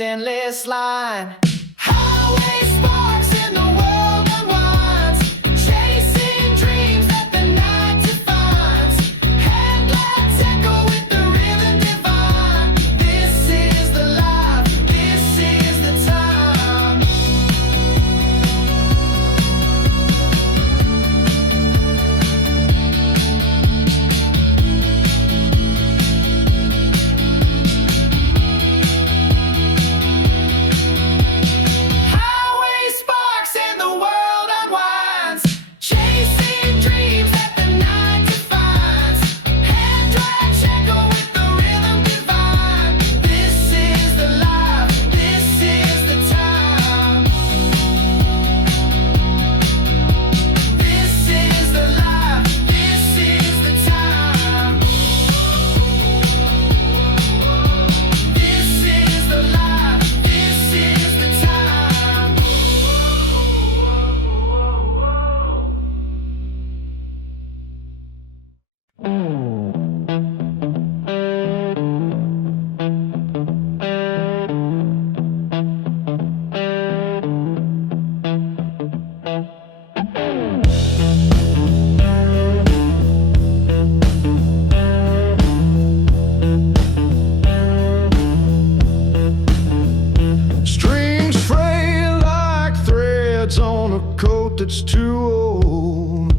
this endless line. Highway sparks and the world unwinds, chasing dreams that the night defines. Headlights echo with the rhythm divine. This is the life, this is the time. Highway sparks and the world unwinds, chasing dreams that the night defines. Headlights echo with the rhythm divine. This is the life, this is the time. This is the life, this is the time. This is the life, this is the time. Strings fray like threads on a coat that's too old.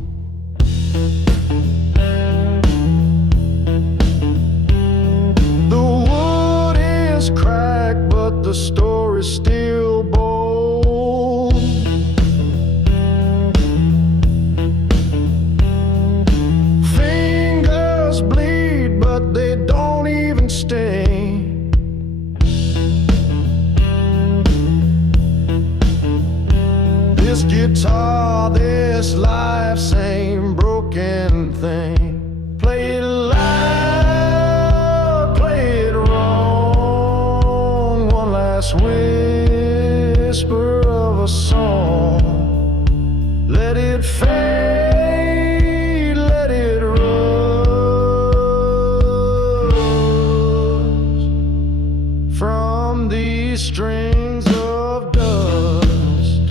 The wood is cracked, but the story's still bold. Fingers bleed, but they don't even sting. This guitar, this life, same broken thing. Play it loud, play it wrong. One last whisper of a song. Let it fade, let it rust from these strings of dust.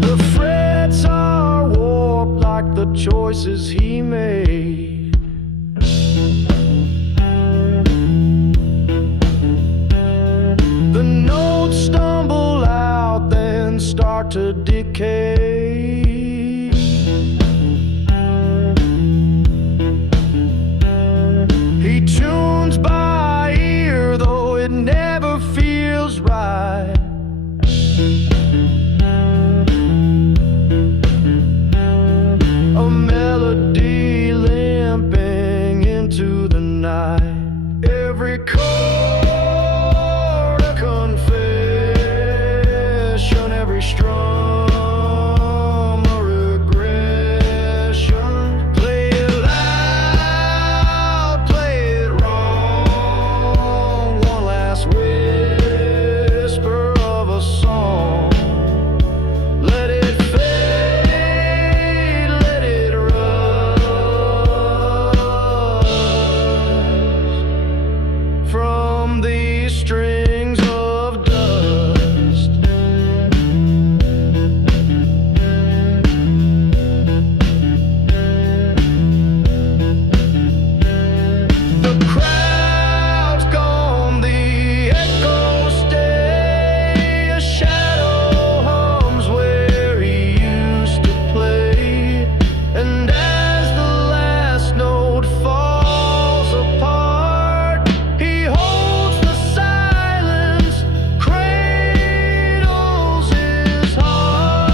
The frets are warped like the choices he made. The notes stumble out, then start to decay. He tunes by ear, though it never feels right. A melody limping into the night. Every chord a confession, every strum a regression. Play it loud, play it wrong. One last whisper of a song. Let it fade, let it rust from these strings of dust. The crowd's gone, the echoes stay. A shadow hums where he used to play. And as the last note falls apart, he holds the silence, cradles his heart.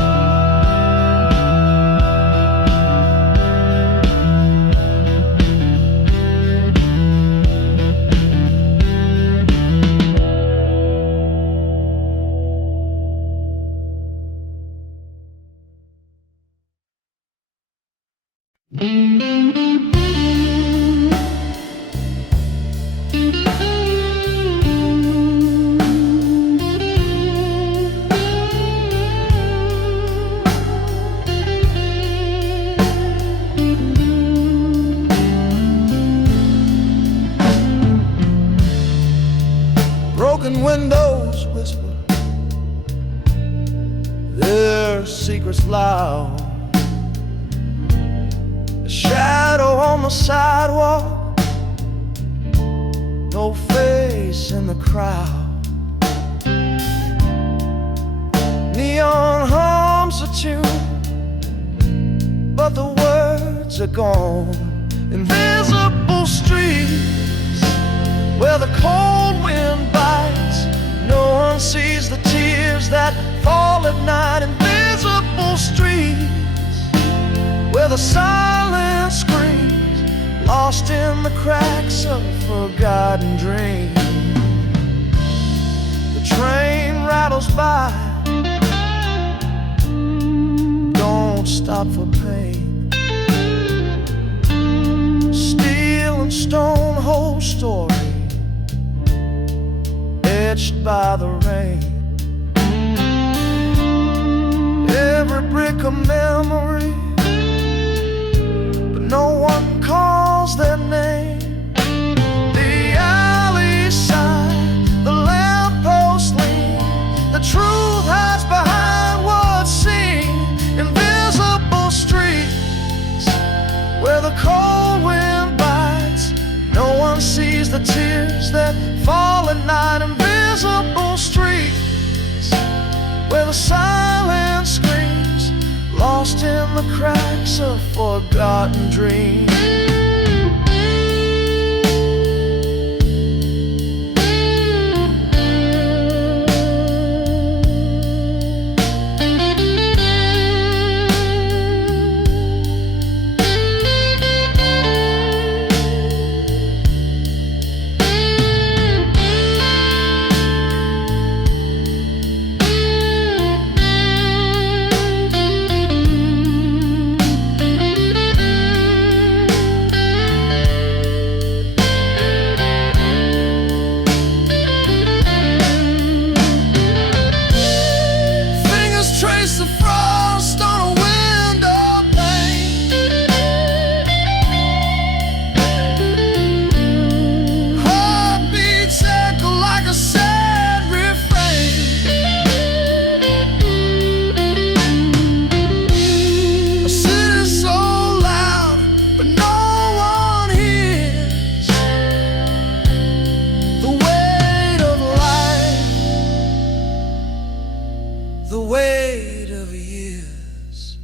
wolves whisper their secrets loud. A shadow on the sidewalk, no face in the crowd. Neon hums a tune, but the words are gone. Invisible streets where the cold wind bites, no one sees the tears that fall at night. Invisible streets where the silence screams, lost in the cracks of a forgotten dream. The train rattles by, don't stop for pain. Steel and stone, whole story etched by the rain. Every brick a memory, but no one calls their name. The alley side, the lamppost lean, the truth hides behind what's seen. Invisible streets where the cold wind bites, no one sees the tears that fall at night. Invisible streets where the silence screams, lost in the cracks of forgotten dreams. Trace the frost on a window pane. Heartbeats echo like a sad refrain. A city so loud, but no one hears the weight of life, the weight of years.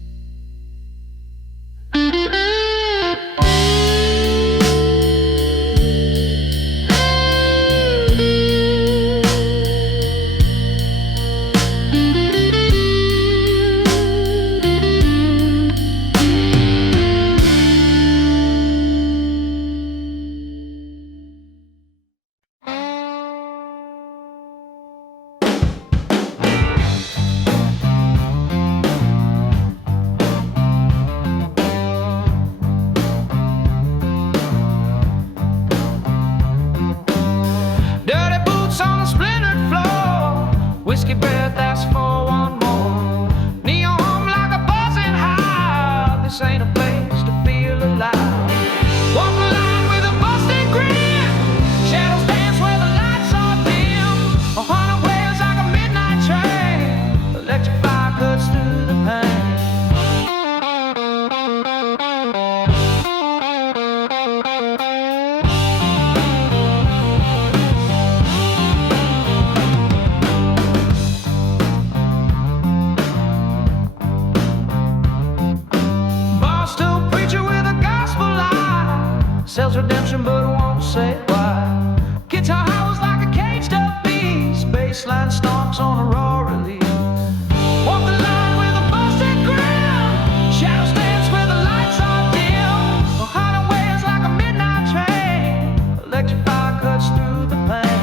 Dirty boots on a splintered floor, whiskey breath asks for one more. Neon hum like a buzzing hive, this ain't a place to feel alive. Walk the line with a busted grin, shadows dance where the lights are dim. 100 waves like a midnight train, electric fire cuts through the pain. Sells redemption but won't say why. Guitar howls like a caged up beast, bassline stomps on a raw release. Walk the line with a busted grill, shadows dance where the lights are dim. 100 waves like a midnight train, electric fire cuts through the pain.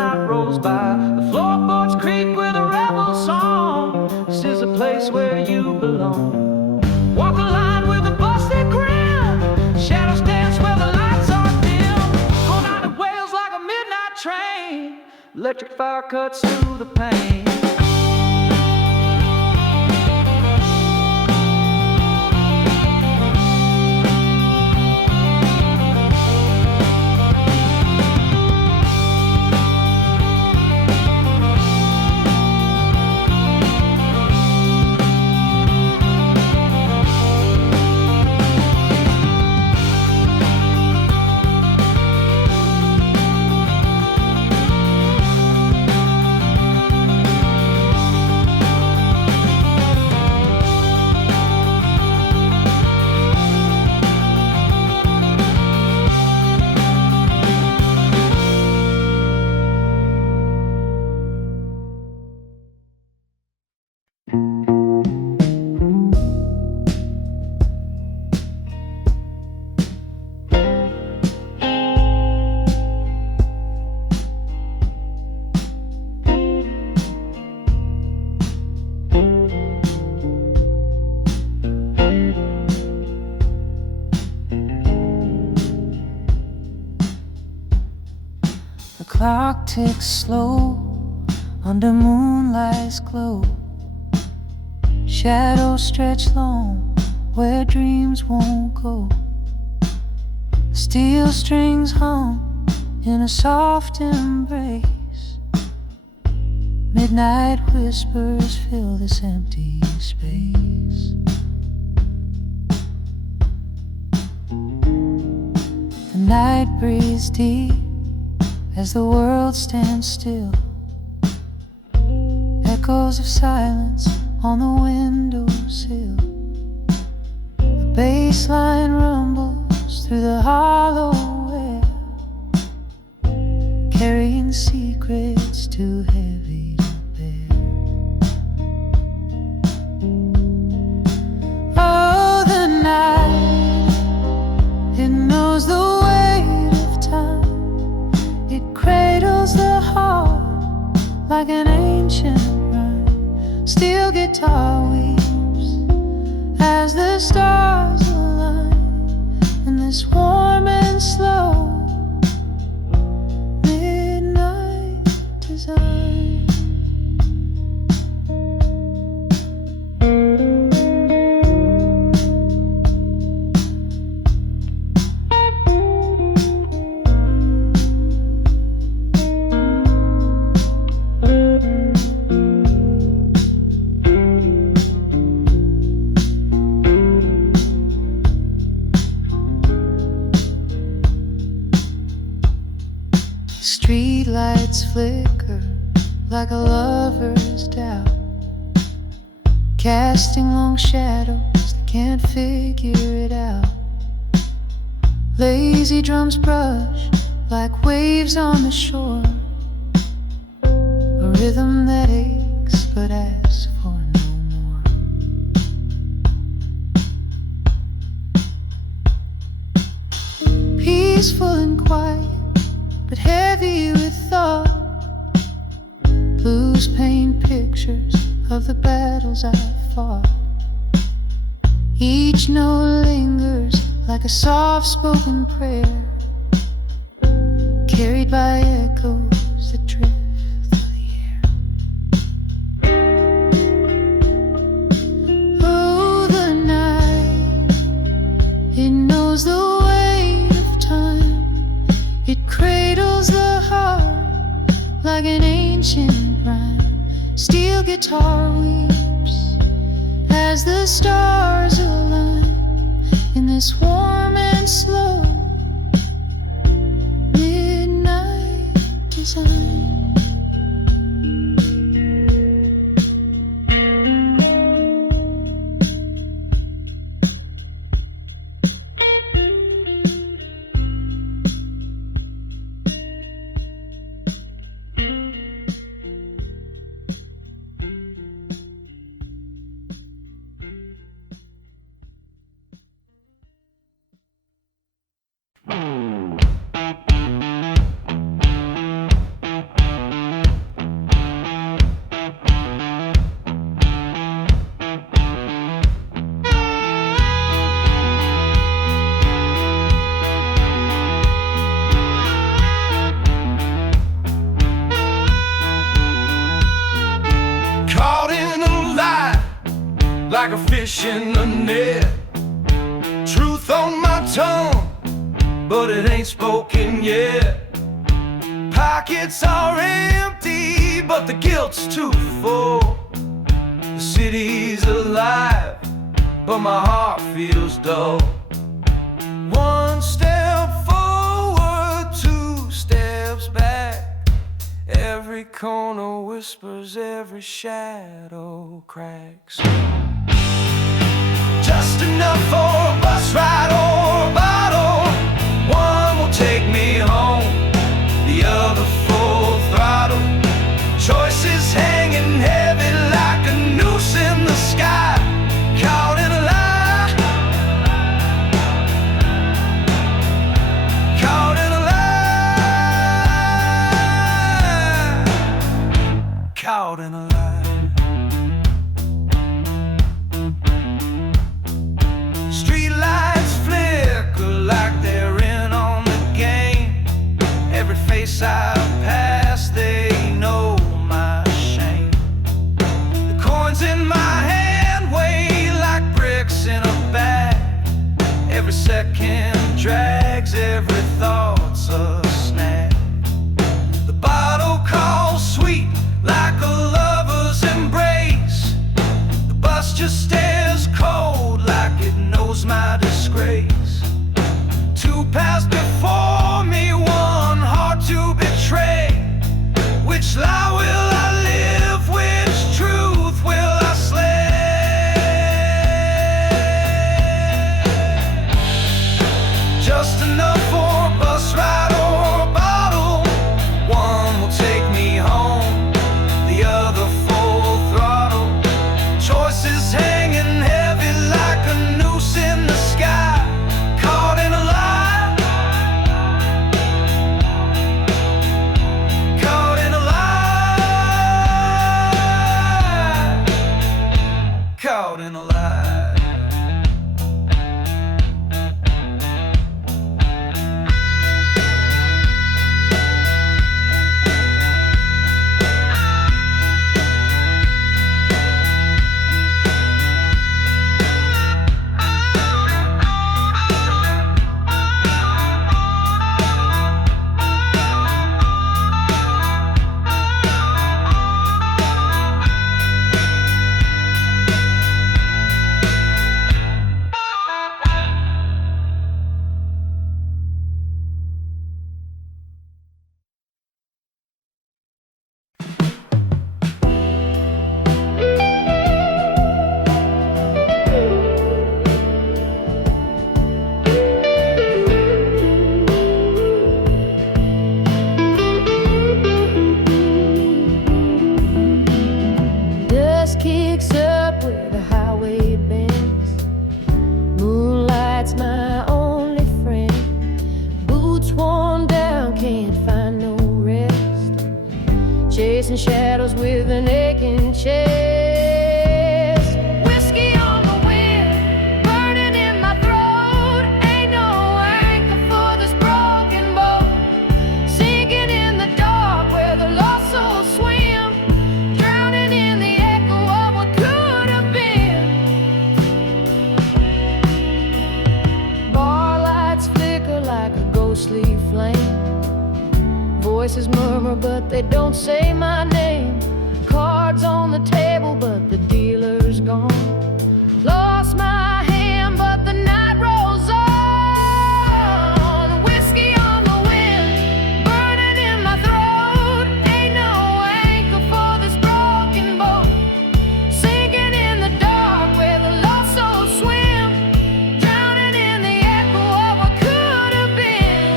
night rolls by. The floorboards creak with a rebel song. This is a place where you belong. Walk a line with a busted grin. Shadows dance where the lights are dim. Cold night wails like a midnight train. Electric fire cuts through the pain. The clock ticks slow under moonlight's glow. Shadows stretch long where dreams won't go. Steel strings hum in a soft embrace. Midnight whispers fill this empty space. The night breathes deep as the world stands still. Echoes of silence on the windowsill. The bass line rumbles through the hollow air, carrying secrets too heavy to bear. Oh, the night, it knows the weight of time. It cradles the heart like an ancient rhyme. Steel guitar weeps as the stars align in this warm and slow midnight design. Street lights flicker like a lover's doubt, casting long shadows that can't figure it out. Lazy drums brush like waves on the shore, a rhythm that aches but asks for no more. Peaceful and quiet, but heavy with thought. Blues paint pictures of the battles I fought. Each note lingers like a soft-spoken prayer, carried by echoes that drift through the air. Oh, the night, it knows the weight of time. It cradles the heart like an ancient rhyme. Steel guitar weeps as the stars align in this warm and slow midnight design. like a fish in the net. Truth on my tongue, but it ain't spoken yet. Pockets are empty, but the guilt's too full. The city's alive, but my heart feels dull. One step forward, two steps back. Every corner whispers, every shadow cracks. Just enough for a bus ride or a bottle. One will take me home, the other full throttle. Choices hanging heavy like a noose in the sky. Caught in a lie, caught in a lie, caught in a lie. Streetlights flicker like they're in on the game. Every face I pass, they know my shame. The coins in my hand weigh like bricks in a bag. Every second drags, every thought's a snag. The bottle calls sweet like a lover's embrace. The bus just stares cold like it knows my disgrace. Two paths before me, one heart to betray. Which lie will I live? Which truth will I slay? Just enough for a bus ride or a bottle. One will take me home, the other full throttle. Choices hanging heavy like a noose in the sky. Caught in a lie, caught in a lie, caught in a lie. Dust kicks up where the highway bends. Moonlight's my only friend. Boots worn down, can't find no rest. Chasing shadows with an aching chest. Whiskey on the wind, burning in my throat. Ain't no anchor for this broken boat. Sinking in the dark where the lost souls swim. Drowning in the echo of what could have been. Bar lights flicker like a ghostly flame. Voices murmur but they don't say my name. Cards on the table but the dealer's gone. Lost my hand but the night rolls on. Whiskey on the wind, burning in my throat. Ain't no anchor for this broken boat. Sinking in the dark where the lost souls swim. Drowning in the echo of what could have been.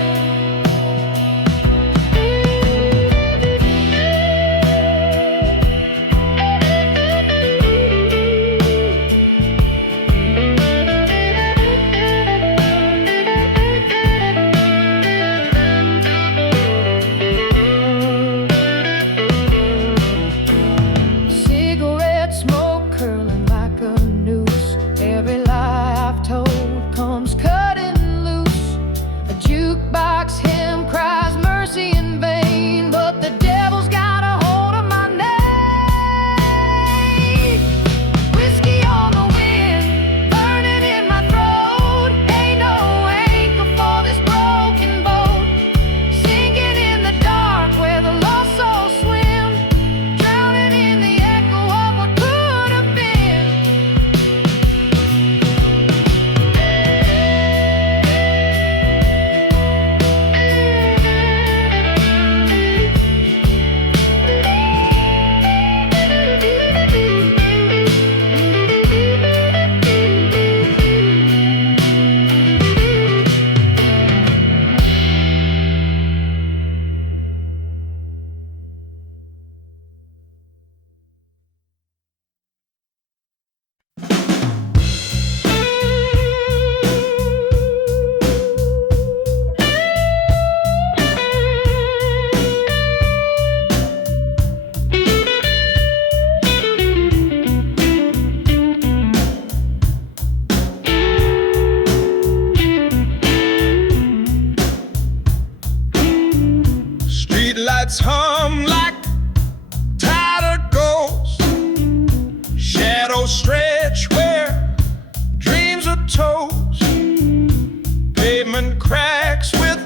come like tighter ghosts. Shadows stretch where dreams are toast. Pavement cracks with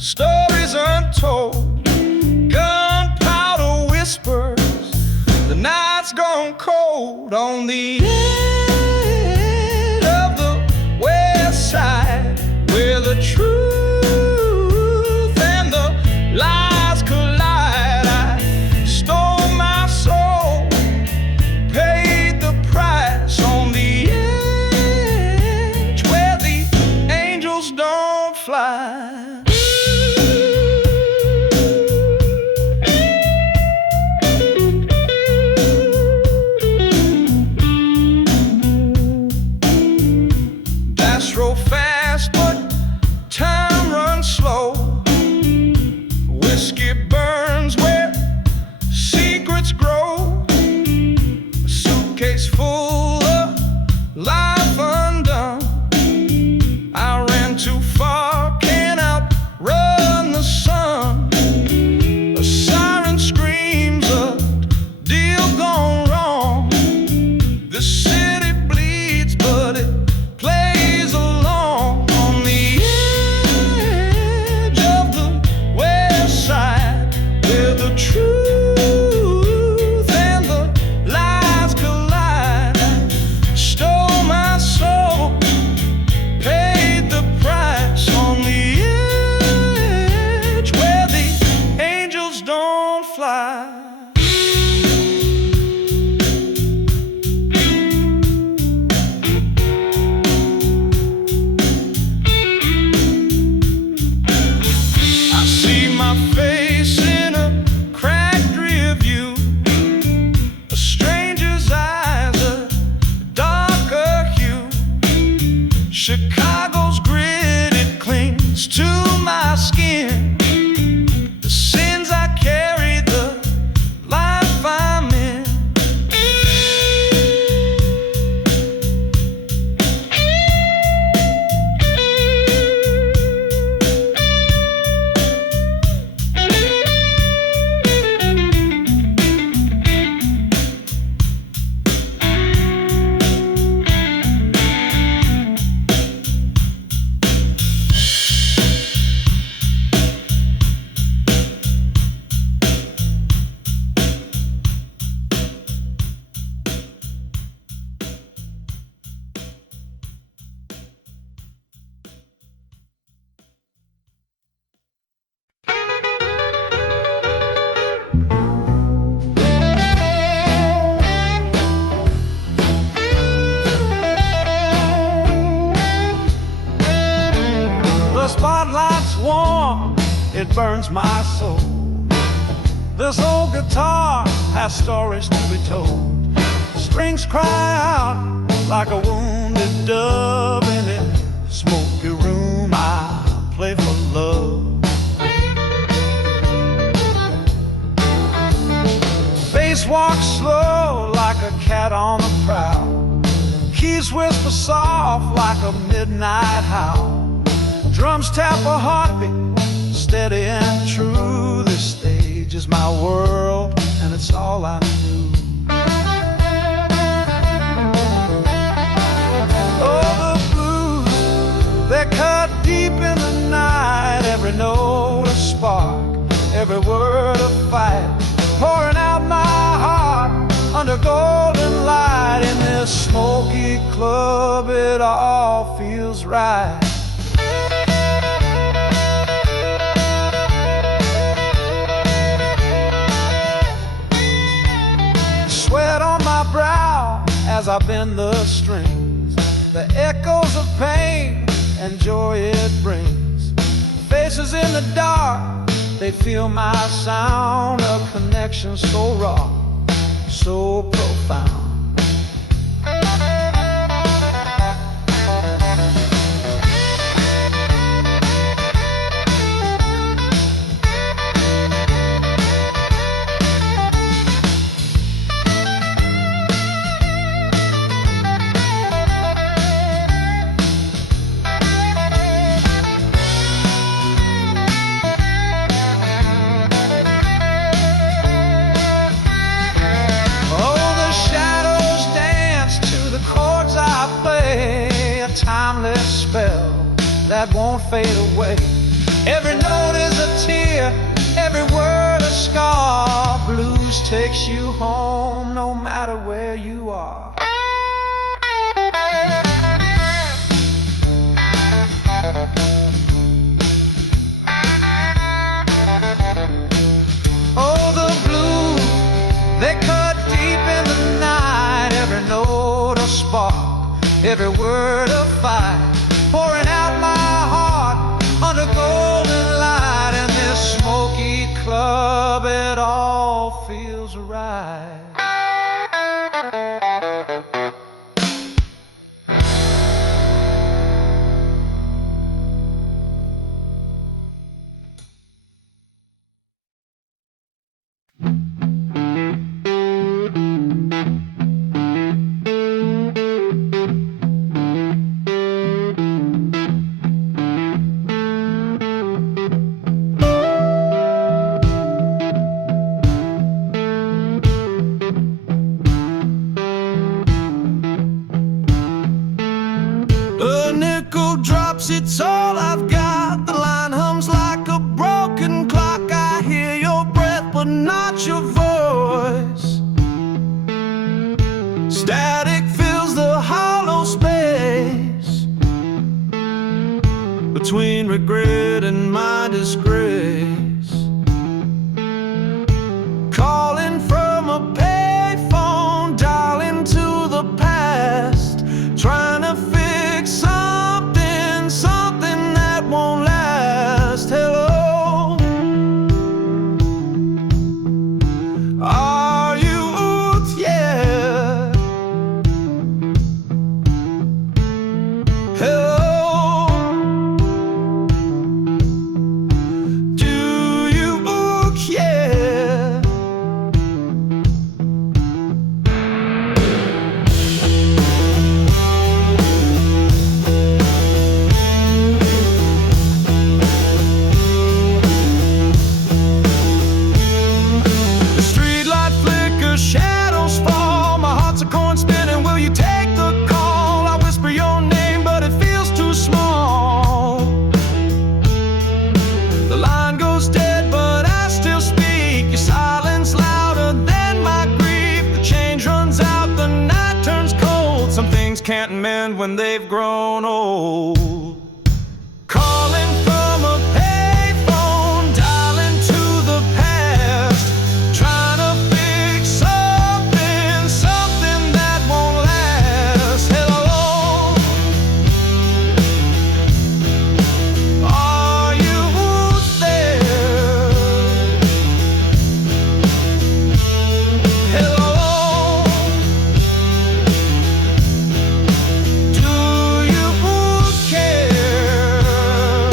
stories untold. Gunpowder whispers, the night's gone cold on the edge of the west side, where the truth and the lies collide. I stole my soul, paid the price on the edge where the angels don't fly. Roll fast, but time runs slow. Whiskey burns where secrets grow. A suitcase full of life undone. I ran too far, can't outrun the sun. A siren screams, a deal gone wrong. The city bleeds, but it plays along on the edge of the west side, where the truth and the lies collide. I stole my soul, paid the price on the edge where the angels don't fly. Face in a cracked rear view, a stranger's eyes, a darker hue. Chicago's grit, it clings to my skin. The sins I carry, the life I'm in. The spotlight's warm, it burns my soul. This old guitar has stories to be told. Strings cry out like a wounded dove. In a smoky room I play for love. Bass walks slow like a cat on the prowl. Keys whisper soft like a midnight howl. Drums tap a heartbeat, steady and true. This stage is my world, and it's all I knew. Oh, the blues, they cut deep in the night. Every note a spark, every word a fight. Pouring out my heart under golden light. In this smoky club, it all feels right. Sweat on my brow as I bend the strings. The echoes of pain and joy it brings. Faces in the dark, they feel my sound. A connection so raw, so profound. that won't fade away. Every note is a tear, every word a scar. Blues takes you home no matter where you are. Oh, the blues, they cut deep in the night. Every note a spark, every word a fight. Pouring out my heart under golden light. In this smoky club, it all feels right. A nickel drops, it's all I've got. The line hums like a broken clock. I hear your breath, but not your voice. Static fills the hollow space between regret and my disgrace. Calling from a payphone, dialing to the past, trying to fix something that won't last. Hello, are you out? Yeah. Hello, do you look? Yeah. The streetlight flickers, shadows fall. My heart's a coin spinning. Will you take the call? I whisper your name, but it feels too small. The line goes dead, but I still speak. Your silence louder than my grief. The change runs out, the night turns cold. Some things can't mend when they've grown old. Calling from a payphone, dialing to the past, trying to fix something that won't last. Hello, are you there? Hello, do you care?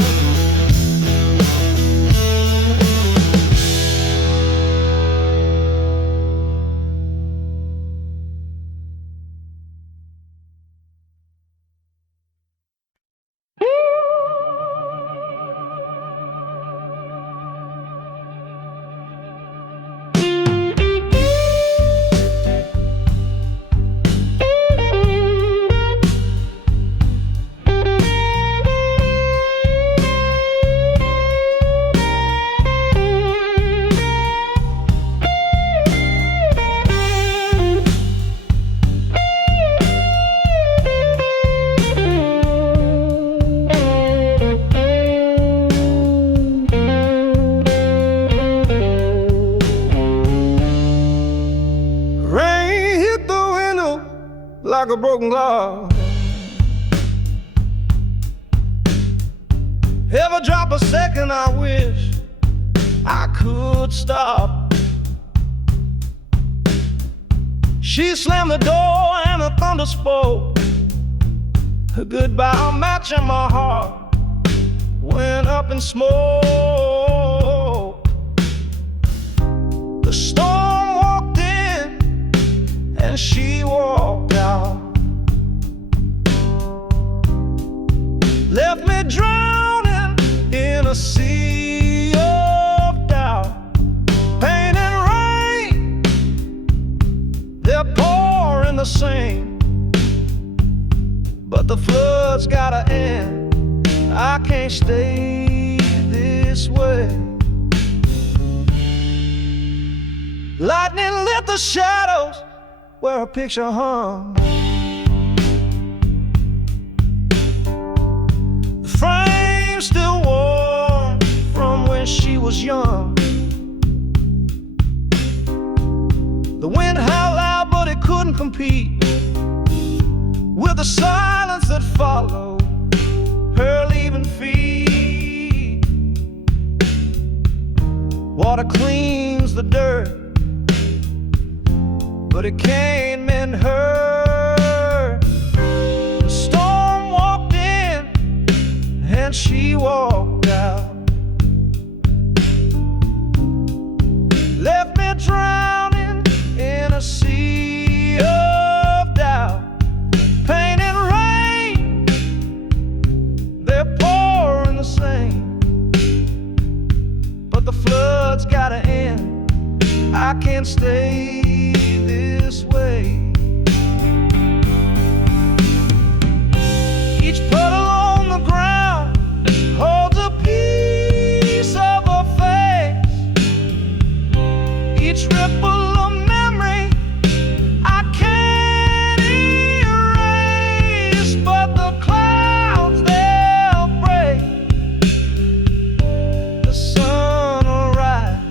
Rain hit the window like a broken glass. Every drop a second, I wish I could stop. She slammed the door and the thunder spoke a goodbye match, and my heart went up in smoke. The storm walked in and she walked out, left me drowning in a sea of doubt. Pain and rain, they're pouring the same, but the flood's gotta end. I I can't stay this way. Lightning lit the shadows where a picture hung. The frame still warm from when she was young. The wind howled loud, but it couldn't compete with the silence that followed her leaving feet. Water cleans the dirt, but it can't mend her. The storm walked in and she walked out, left me drowning in a sea of doubt. Pain and rain, they're pouring the same, but the flood's gotta end. I can't stay this way. Each puddle on the ground holds a piece of her face. Each ripple of memory I can't erase, but the clouds they'll break. The sun will rise,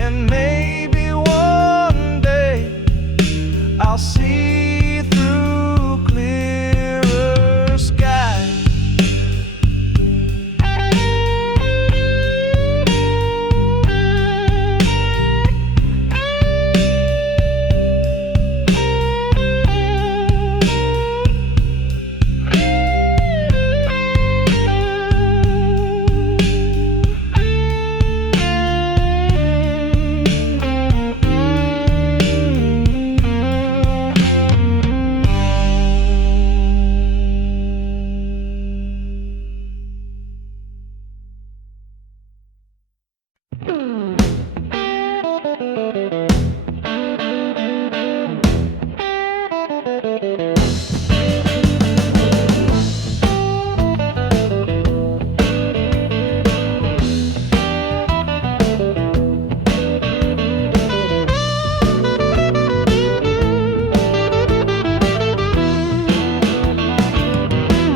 and maybe one day I'll see through clearer skies.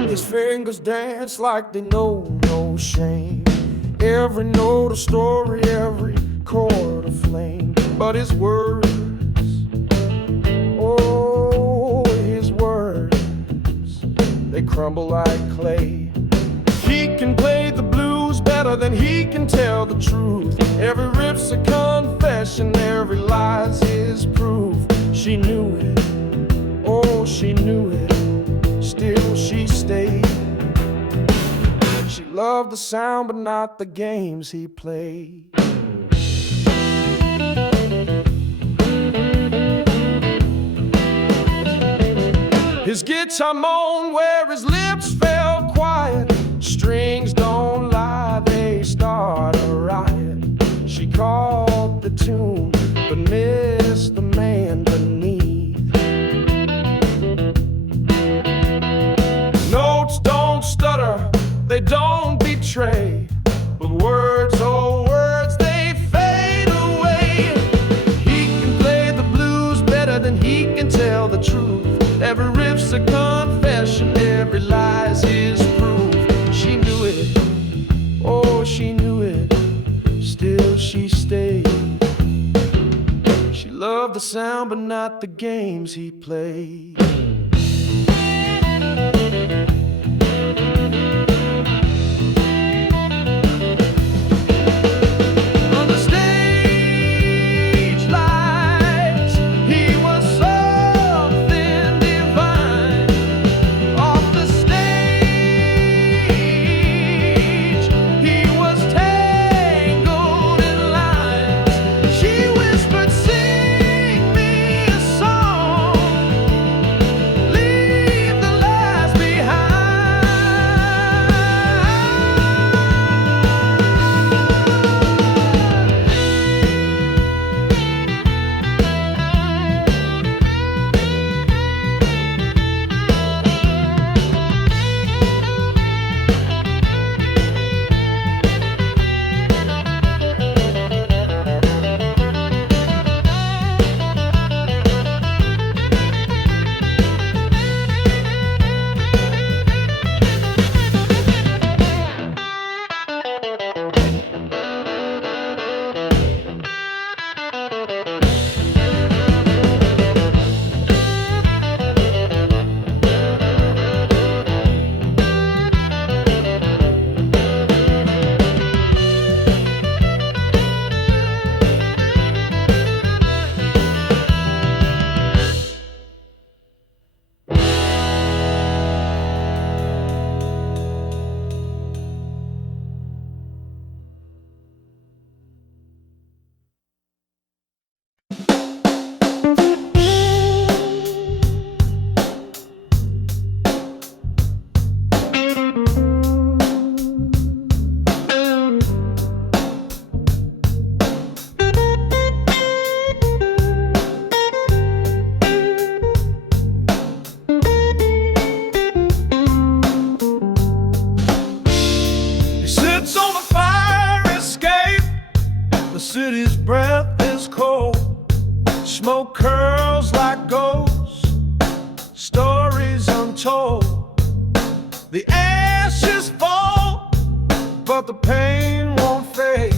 His fingers dance like they know no shame. Every note a story, every chord a flame. But his words, oh, his words, they crumble like clay. He can play the blues better than he can tell the truth. Every riff's a confession, every lie's his proof. She knew it, oh, she knew it, still she stayed. She loved the sound but not the games he played. His guitar moaned where his lips fell quiet. Strings don't lie, they start a riot. She caught the tune but missed the man beneath. Notes don't stutter, they don't betray, but words, oh words, they fade away. He can play the blues better than he can tell the truth. Every riff's a confession, every lie's his proof. She knew it, oh she knew it, still she stayed. She loved the sound but not the games he played. Behind Smoke curls like ghosts, stories untold. The ashes fall, but the pain won't fade.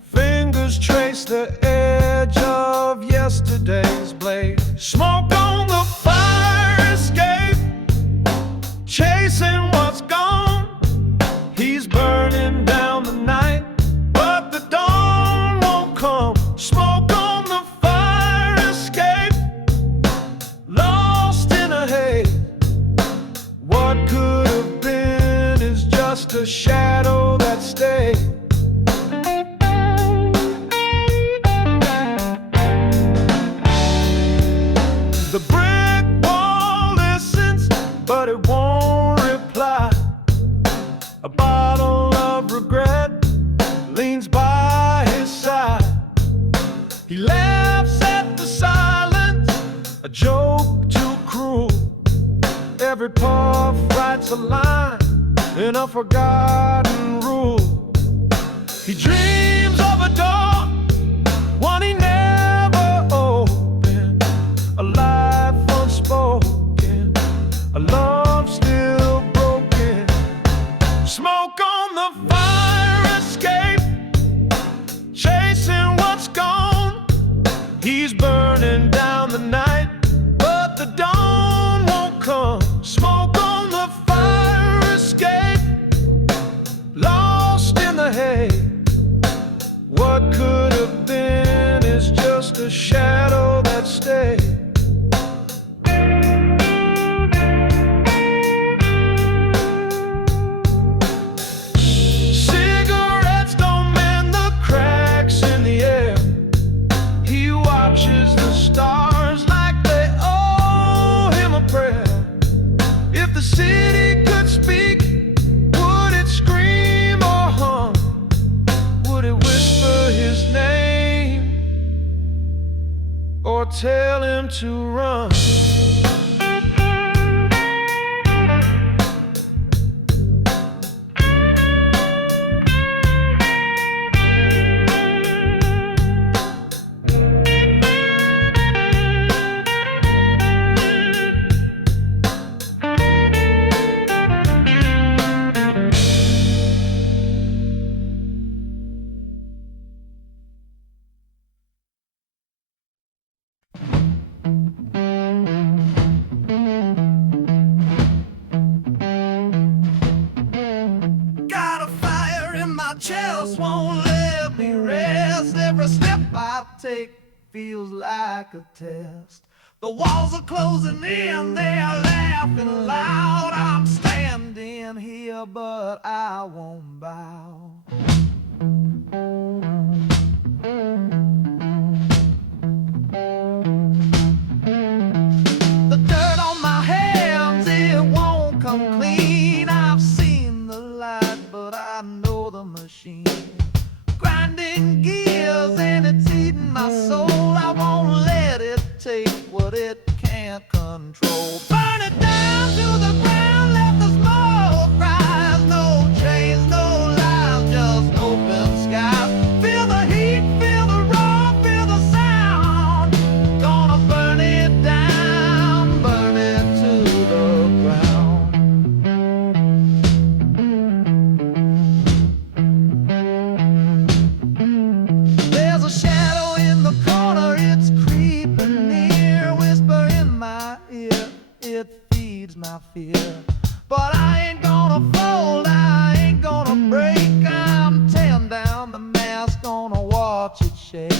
Fingers trace the edge of yesterday's blade. Smoke on the fire escape, chasing what's gone. He's burning down the night, but the dawn won't come. Smoke on the fire escape, lost in a haze. What could have been is just a shadow that stayed. The brick wall listens, but it won't reply. A bottle of regret leans by his side. He laughs at the silence, a joke too cruel. Every puff writes a line in a forgotten rule. He dreams of a door, one he never opened. A life unspoken, a love still broken. Smoke on the fire escape, chasing what's gone. He's burning down the night, but the dawn won't come. Smoke on the fire escape, lost in the haze. What could have been is just a shadow that stayed. Cigarettes don't mend the cracks in the air. He watches the stars like they owe him a prayer. If the city could speak, would it scream or hum? Would it whisper his name or tell him to run? Got a fire in my chest, won't let me rest. Every step I take feels like a test. The walls are closing in, they're laughing loud. I'm standing here, but I won't bow. The dirt on my hands, it won't come clean. I've seen the light, but I know the machine. Grinding gears and it's eating my soul. I won't let it take what it can't control. Burn it down to the ground, let the smoke rise. No chains, no lies, just open skies. Feel the heat, feel the roar, feel the sound. Gonna burn it down, burn it to the ground. There's a shadow in the corner, it's creeping near. Whisper in my ear, it feeds my fear. But I ain't gonna fold, I ain't gonna break. I'm tearing down the mask, gonna watch it shake.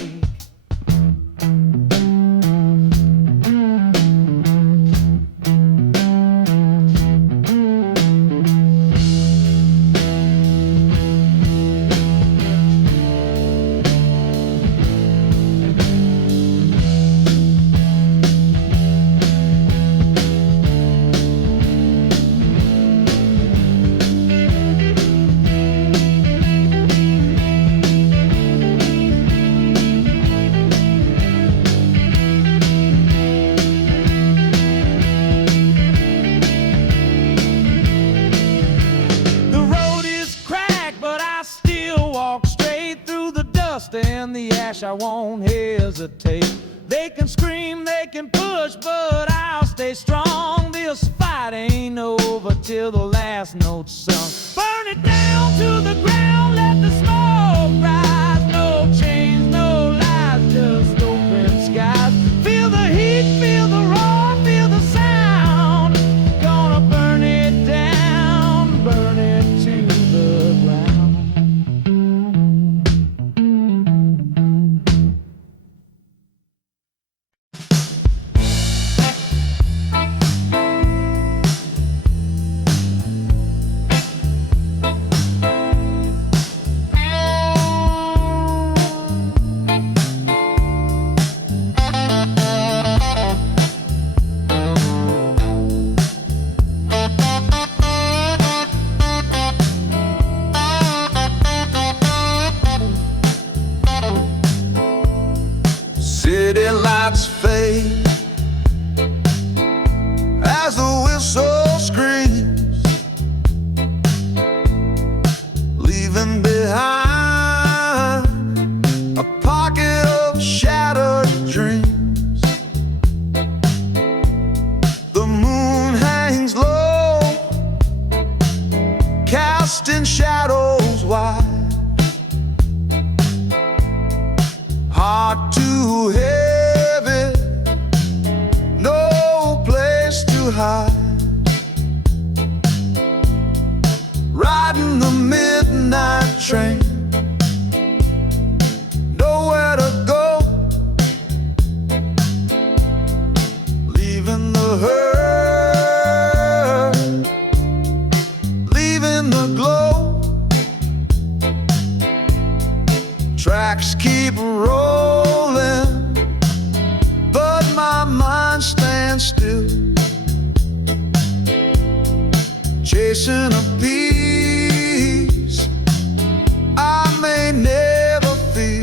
I won't hesitate. hesitate. They can scream, they can push, but I'll stay strong. This fight ain't over till the last note's sung. Burn it down to the ground, let the smoke rise. No chains, no lies, just open skies. Feel the heat, feel the roar, feel the sound. Gonna burn it down, burn it to the ground. City lights fade as the whistle screams, leaving behind a pocket of shattered dreams. The moon hangs low, casting shadows wide. Heart too heavy, no place to hide. Riding the midnight train, nowhere to go. Leaving the hurt, leaving the glow. Tracks keep rolling, but my mind stands still, chasing a peace I may never feel.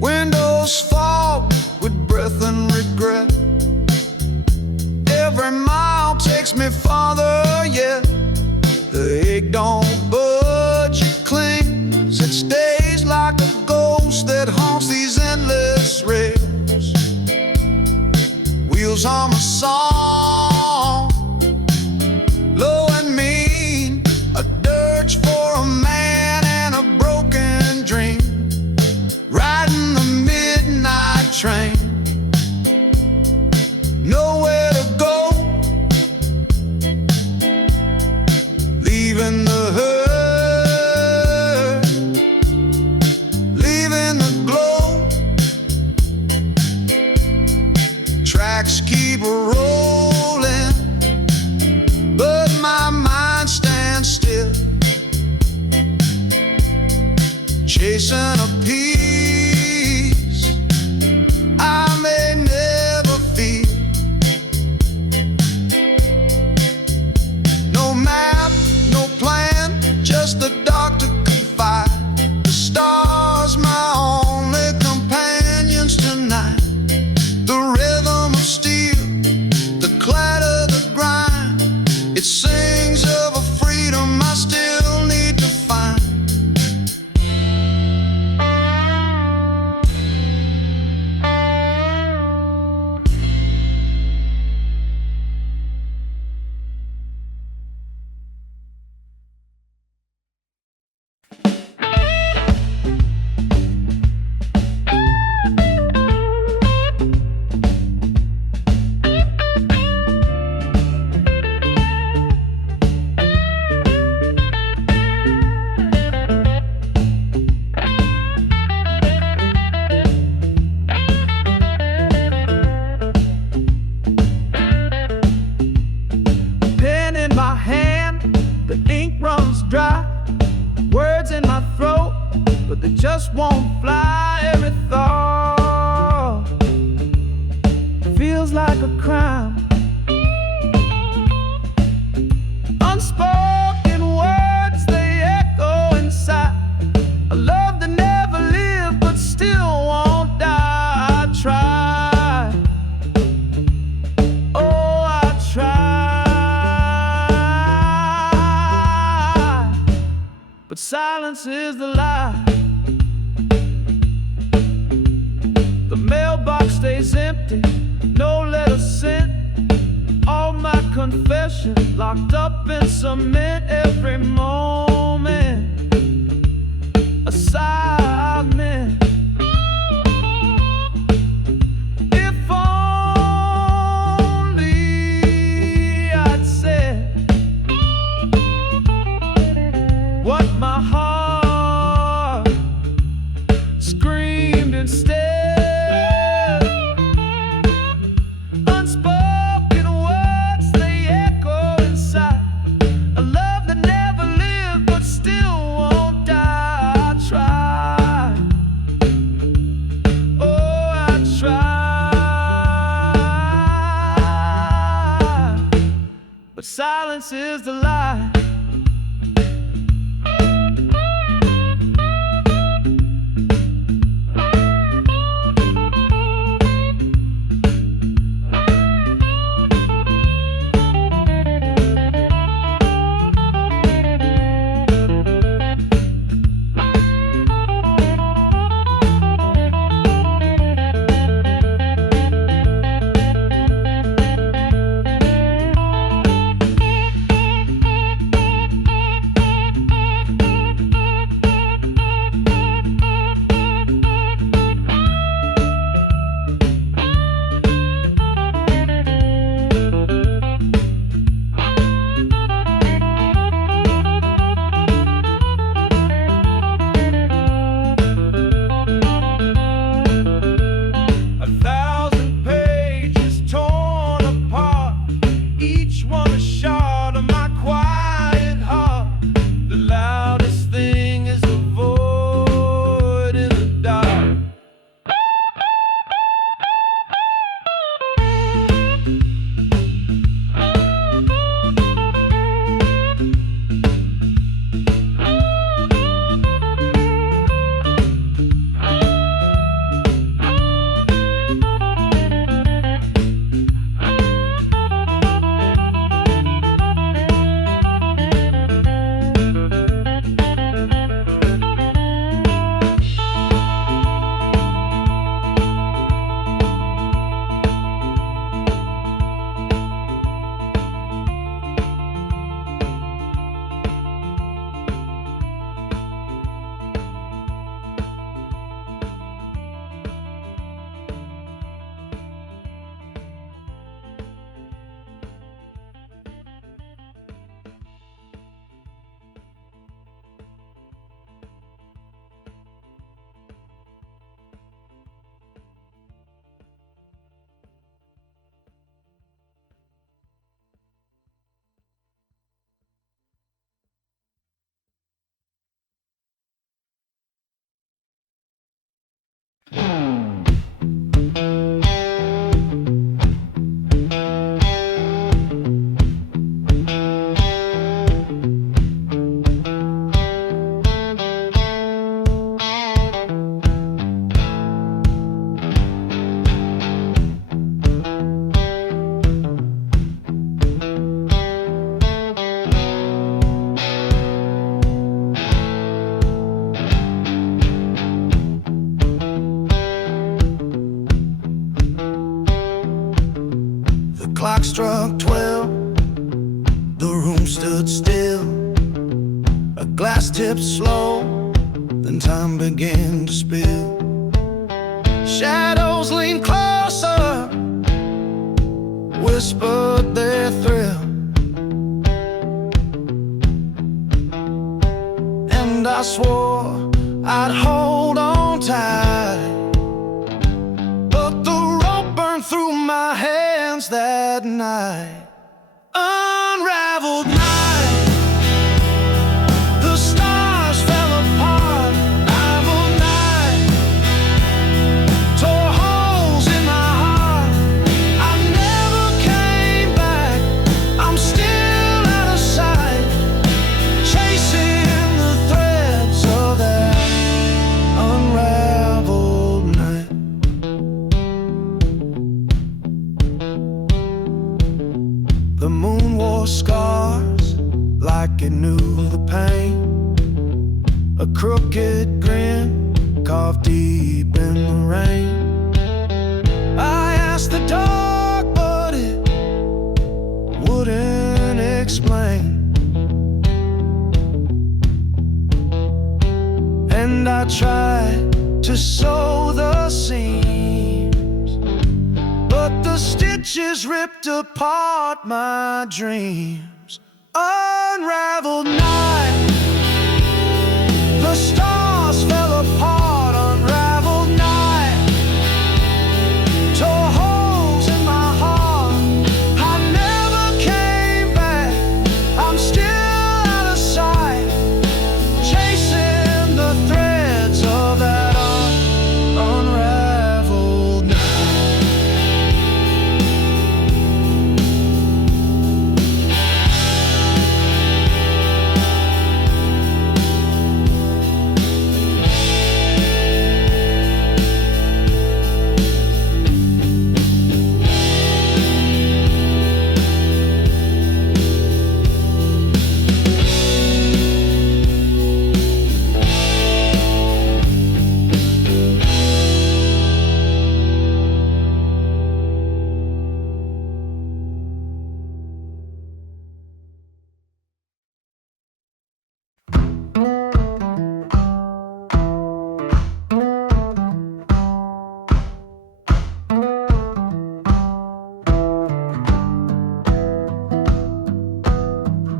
Windows fog with breath and regret. Every mile takes me farther yet. The ache don't budge, it clings. It stays like a ghost that haunts these endless rails. Wheels on a song, low and mean, a dirge for a man and a broken dream. Riding the midnight train, nowhere to go. Leaving the hurt, leaving the glow. Tracks keep rolling, silence is the lie. The mailbox stays empty, no letter sent. All my confessions locked up in cement. Every moment a sigh I meant. If only I'd said what my heart screamed instead. Unspoken words, they echo inside. A love that never lived but still won't die. I tried, oh I tried, but silence is the lie. Clock struck 12, the room stood still. A glass tipped slow, then time began to spill. Shadows leaned closer, whispered their thrill, and I swore I'd hold on tight, but the rope burned through my hands that night. Unraveled night, the stars fell apart. Unraveled night, tore holes in my heart. I never came back, I'm still out of sight, chasing the threads of that unraveled night. The moon wore scars like it knew the pain. A a crooked grin carved deep in the rain. I asked the dark, but it wouldn't explain. And I tried to sew the seams, but the stitches ripped apart my dreams. Unraveled night, the stars fell apart. Unraveled night, tore holes in my heart. I never came back, I'm still out of sight, chasing the threads of that unraveled night.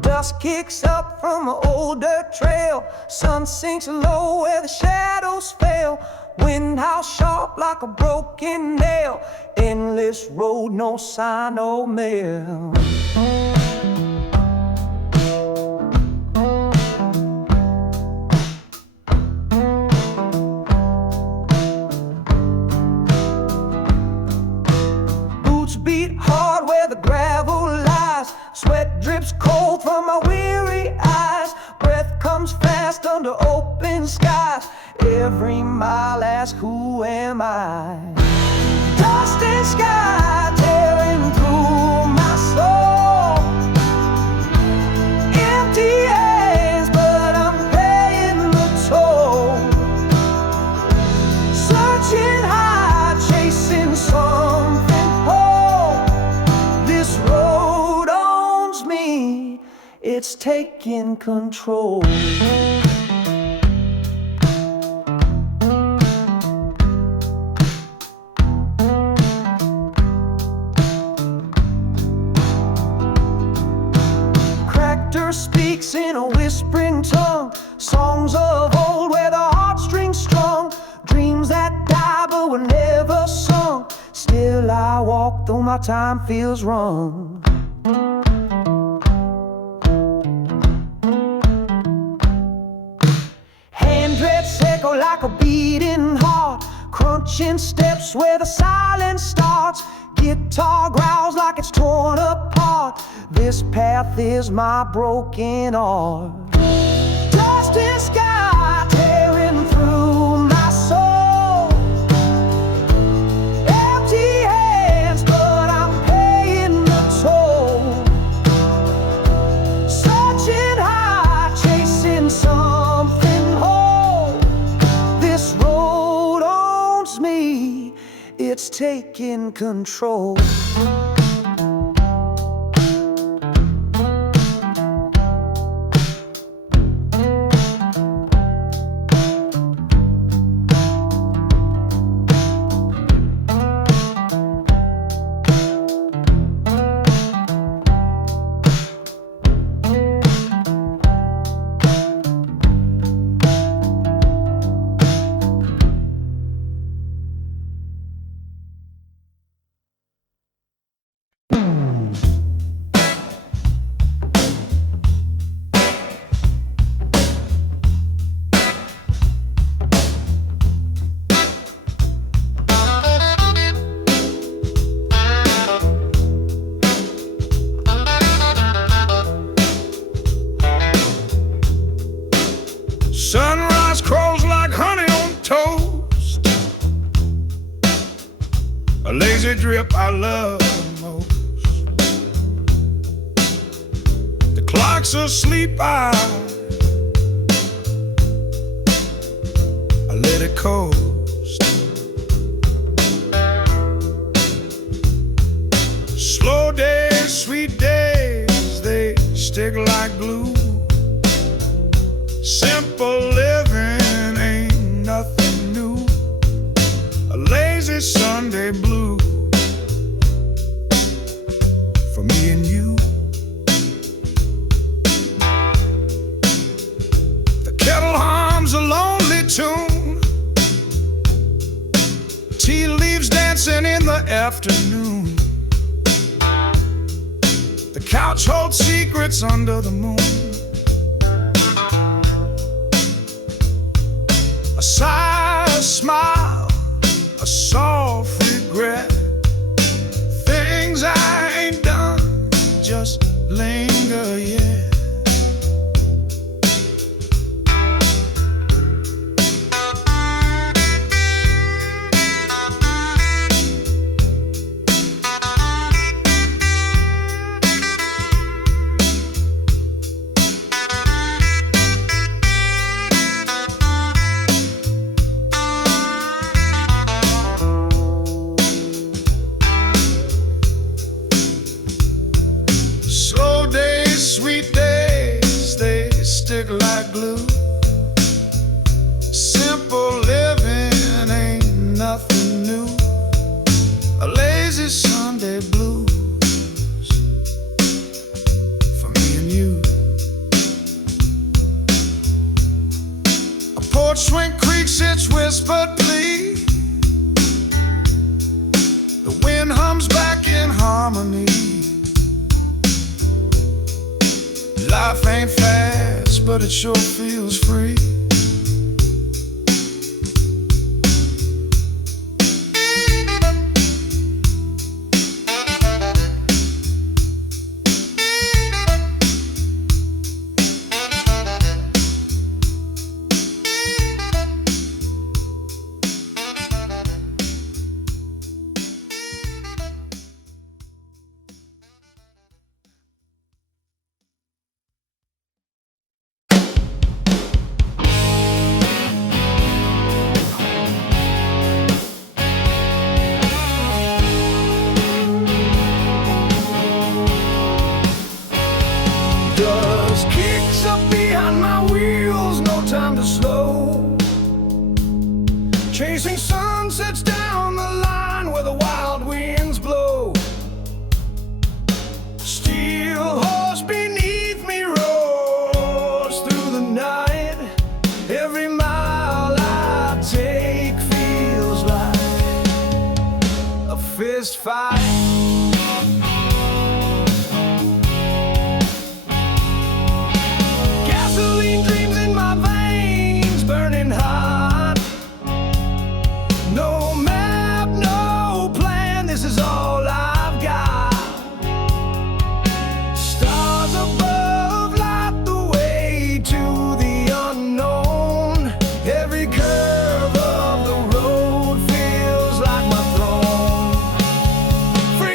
Dust kicks up from an old dirt trail. Sun sinks low where the shadows fell. Wind howls sharp like a broken nail. Endless road, no sign, no mail. Boots beat hard where the gravel lies. Sweat drips cold from my weary eyes. Breath comes fast under open skies. Every mile asks, who am I? Dust and sky tearing through my soul. Empty hands, but I'm paying the toll. Searching high, chasing something whole. This road owns me, it's taking control. Cractor speaks in a whispering tongue. Songs of old where the heartstrings strung. Dreams that die but were never sung. Still I walk though my time feels wrong. Handwrits echo like a beating heart. Crunching steps where the silence starts. Guitar growls like it's torn apart. This path is my broken art. Dust and sky tearing through my soul. Empty hands, but I'm paying the toll. Searching high, chasing something whole. This road owns me, it's taking control. Sunrise crawls like honey on toast. A lazy drip I love the most. The clock's asleep, I steady coast. Slow days, sweet days, they stick like glue. Simple living ain't nothing new. A lazy Sunday blue for me and you. The kettle hums a lonely tune. Tea leaves dancing in the afternoon. The couch holds secrets under the moon. A sigh, a smile, a soft regret. Things I ain't done just linger yet. Slow days, sweet days, they stick like glue. Simple living ain't nothing new. A lazy Sunday blues for me and you. A porch swing creaks its whispered plea. The wind hums back in harmony. Life ain't fast, but it sure feels free. Dust kicks up behind my wheels, no time to slow. Chasing sunsets down the line where the wild winds blow. Steel horse beneath me roars through the night. Every mile I take feels like a fist fight. Gasoline dreams in my veins, burning hot. No map, no plan, this is all I've got. Stars above light the way to the unknown. Every curve of the road feels like my throne. Free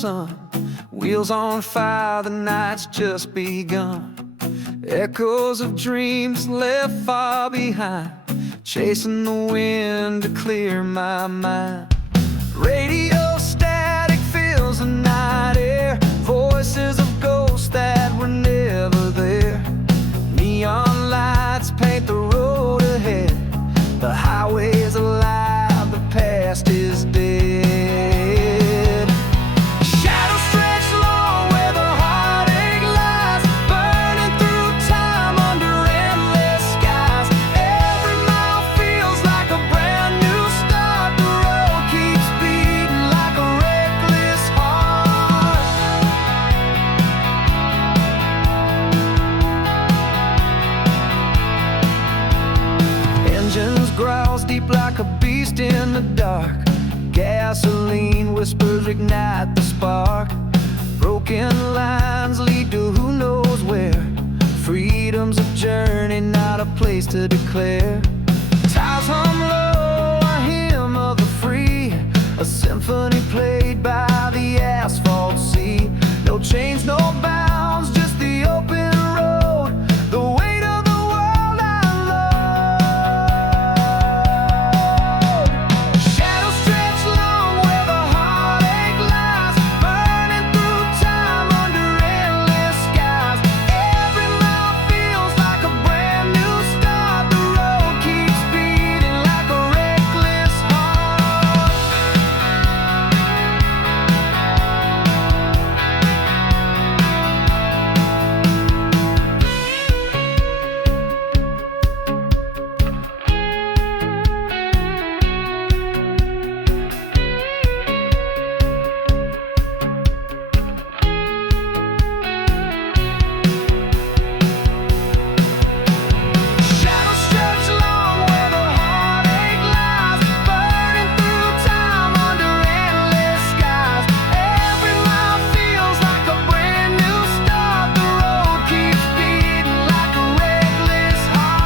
sun. Wheels on fire, the night's just begun. Echoes of dreams left far behind, chasing the wind to clear my mind. Radio static fills the night air, voices of ghosts that were never there. Neon lights paint the road ahead, the highway is alive, the past is dead. Shadows stretch long where the heartache lies, burning through time under endless skies. Every mile feels like a brand new start, the road keeps beating like a reckless heart. Engines growls deep like a beast in the dark. Gasoline whispers ignite the spark. Broken lines lead to who knows where. Freedom's a journey, not a place to declare. Tires hum low, a hymn of the free, a symphony played by the asphalt sea. No chains, no bounds, just the open road, the weight of the world unload. Shadows stretch long where the heartache lies, burning through time under endless skies. Every mile feels like a brand new start, the road keeps beating like a reckless heart. Shadows stretch long where the heartache lies, burning through time under endless skies. Every mile feels like a brand new start, the road keeps beating like a reckless heart.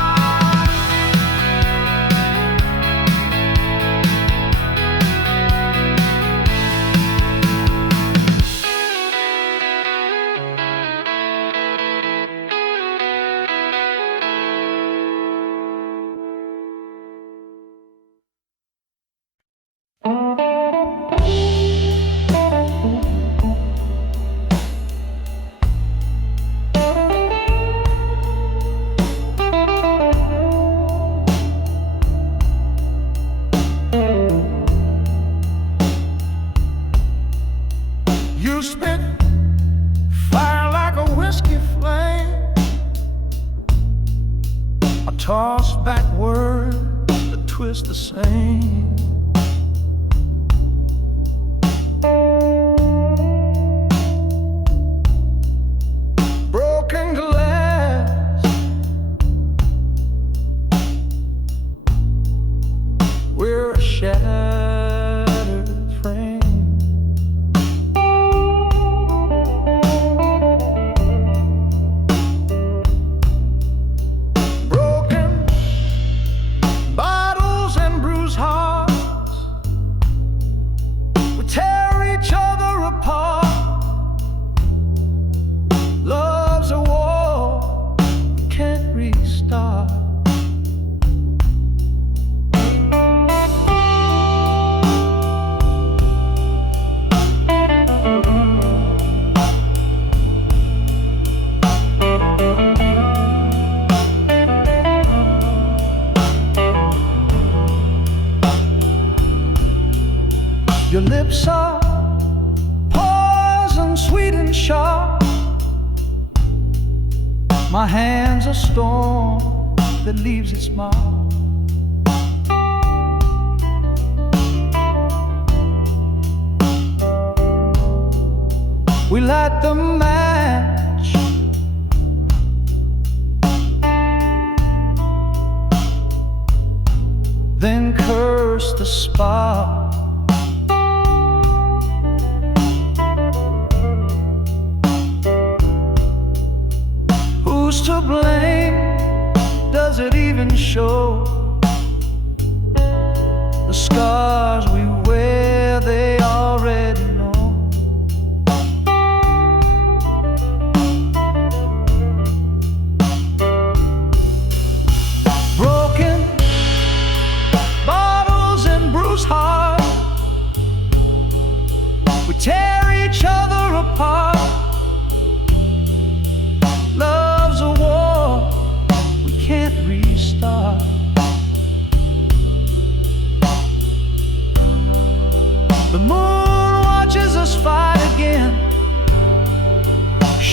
You spit fire like a whiskey flame, I toss back words that twist the same. Broken glass, we're a shattered frame. Broken bottles and bruised hearts, we tear each other apart. Love's a war, can't restart. Your lips are poison, sweet and sharp. My hand's a storm that leaves its mark. We light the match, then curse the spark. Who's to blame? Does it even show? The scars we wear, they already know.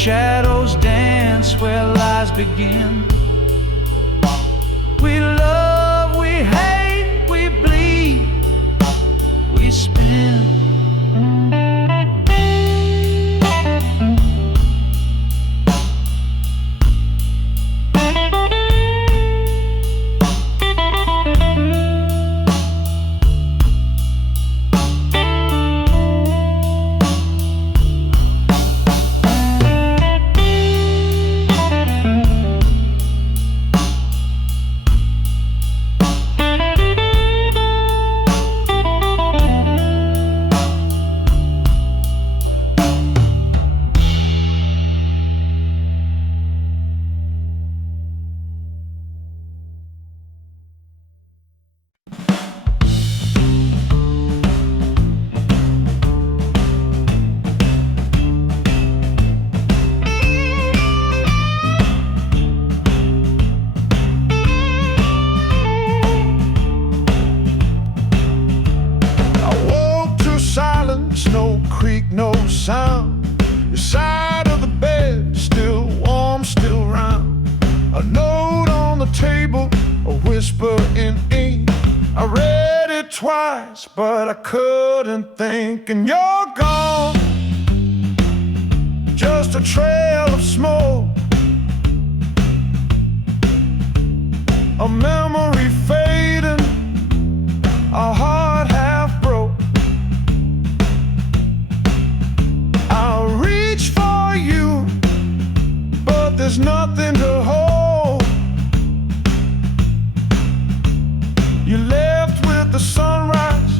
shadows dance where lies begin. We love, we hate, we bleed, we spin. No creak, no sound. Your side of the bed, still warm, still round. A note on the table, a whisper in ink. I read it twice, but I couldn't think. And you're gone, just a trail of smoke, a memory fading, a heart half broke. I'll reach for you, but there's nothing to hold. You left with the sunrise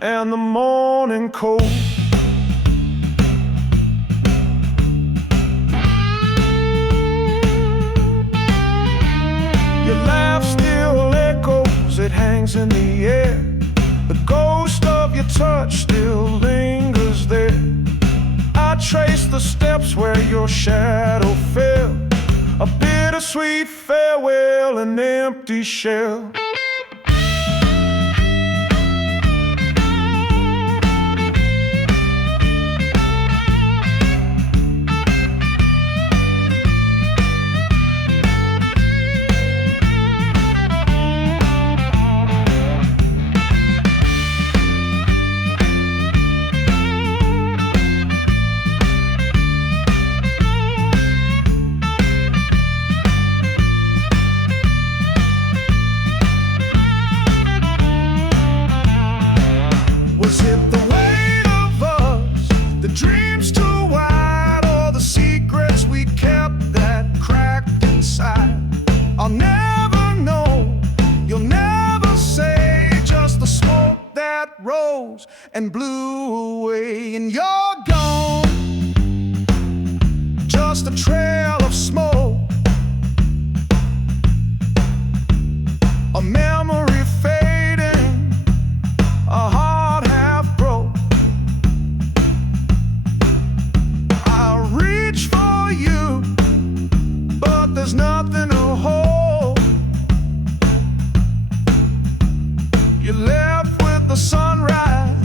and the morning cold. Your laugh still echoes, it hangs in the air. The ghost of your touch still lingers there. I trace the steps where your shadow fell, a bittersweet farewell, an empty shell. Was it the weight of us, the dreams too wide, or the secrets we kept that cracked inside? I'll never know, you'll never say, just the smoke that rose and blew away. And you're gone, just a trail of smoke, a memory fading, a heart half broke. I'll reach for you, but there's nothing to hold. You left with the sunrise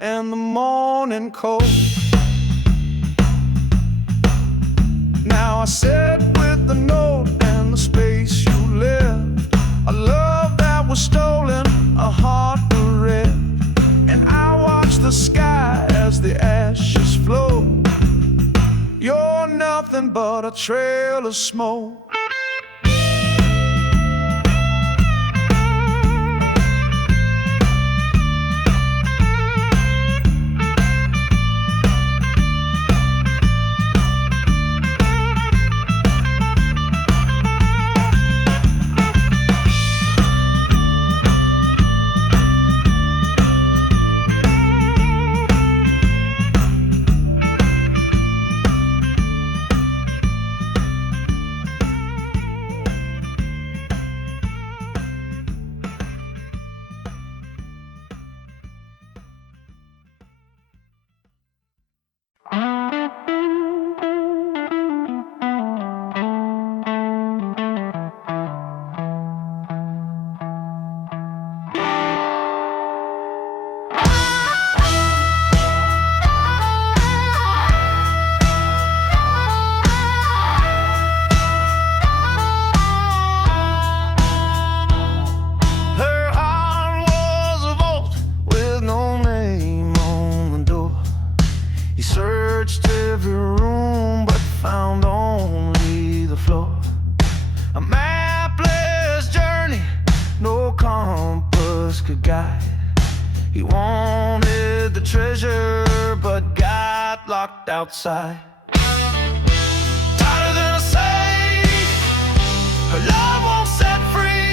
and the morning cold. Now I sit with the note and the space you left, a love that was stolen, a heart bereft. And I watch the sky as the ashes flow. You're nothing but a trail of smoke. searched every room but found only the floor. A mapless journey, no compass could guide. He wanted the treasure but got locked outside. Tighter than a safe, her love won't set free.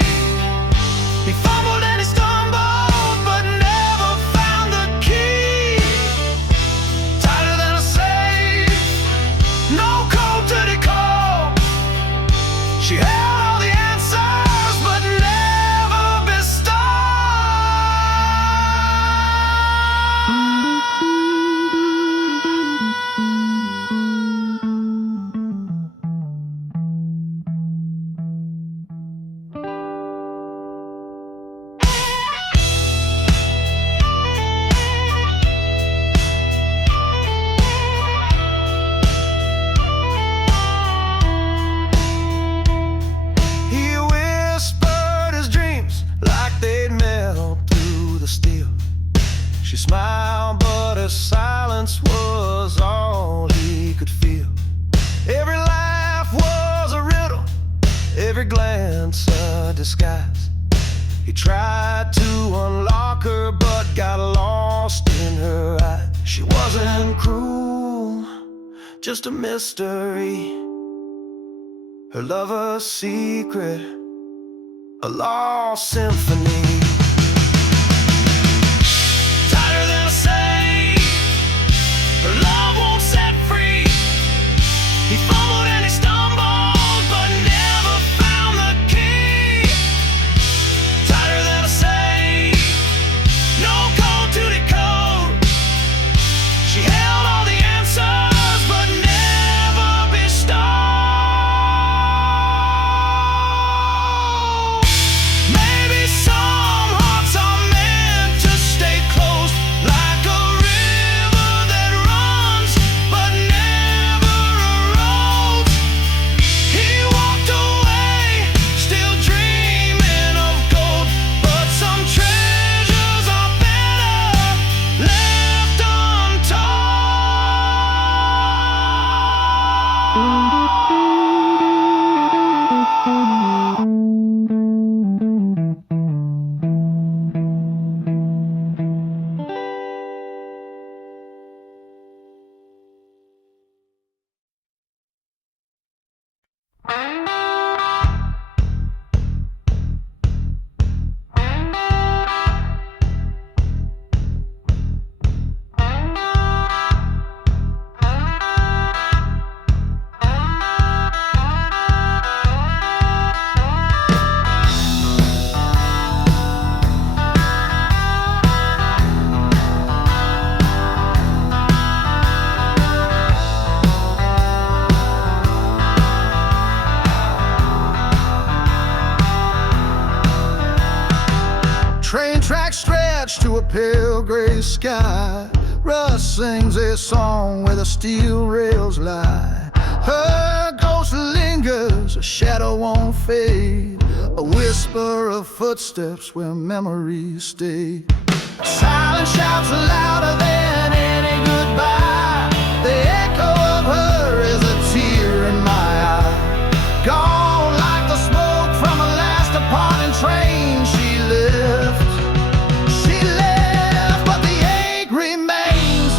He fumbled and he stumbled but never found the key. Tighter than a safe, no code to decode. She held all the answers but never bestowed. He whispered his dreams like they'd melt through the steel. She smiled, but her silence was all he could feel. Every laugh was a riddle, every glance a disguise. He tried to unlock her, but got lost in her eyes. She wasn't cruel, just a mystery. Her lover's secret, a lost symphony. Tighter than a safe, her love won't set free. He fumbled and he stumbled, but never found the key. Tighter than a safe, no code to decode. She held all the answers, but never bestowed. Maybe some hearts are meant to stay close, like a river that runs but never erodes. He walked away, still dreaming of gold, but some treasures are better left untold. Train tracks stretch to a pale gray sky. Russ sings a song where the steel rails lie. Her ghost lingers, a shadow won't fade. A whisper of footsteps where memories stay. Silence shouts louder than any goodbye. The echo of her is a tear in my eye. Gone like the smoke from a last departing train. She left, but the ache remains.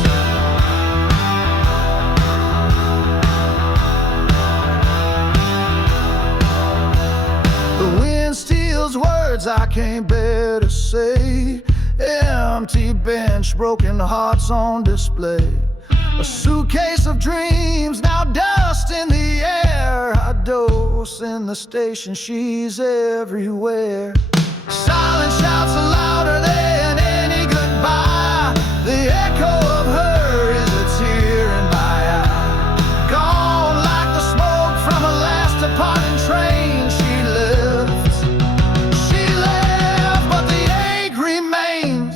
The wind steals words I can't bear to say. Empty bench, broken hearts on display. A suitcase of dreams, now dust in the air. A dose in the station, she's everywhere. Silence shouts louder than any goodbye. The echo of her is a tear in my eye. Gone like the smoke from a last departing train. She left, but the ache remains.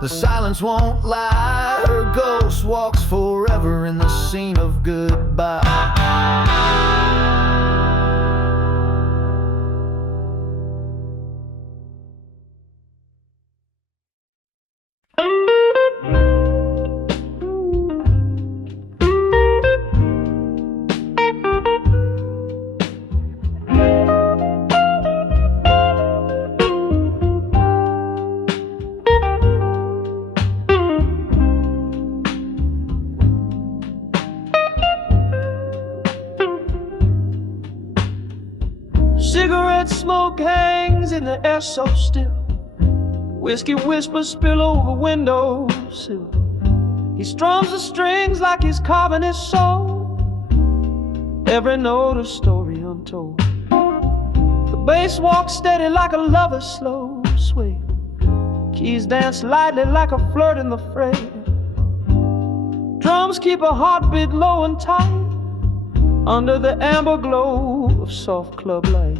The silence won't lie. Her ghost walks forever in the scene of goodbye. Cigarette smoke hangs in the air so still. Whiskey whispers spill over windowsill. He strums the strings like he's carving his soul. Every note a story untold. The bass walks steady like a lover's slow sway. Keys dance lightly like a flirt in the fray. Drums keep a heartbeat low and tight under the amber glow of soft club light.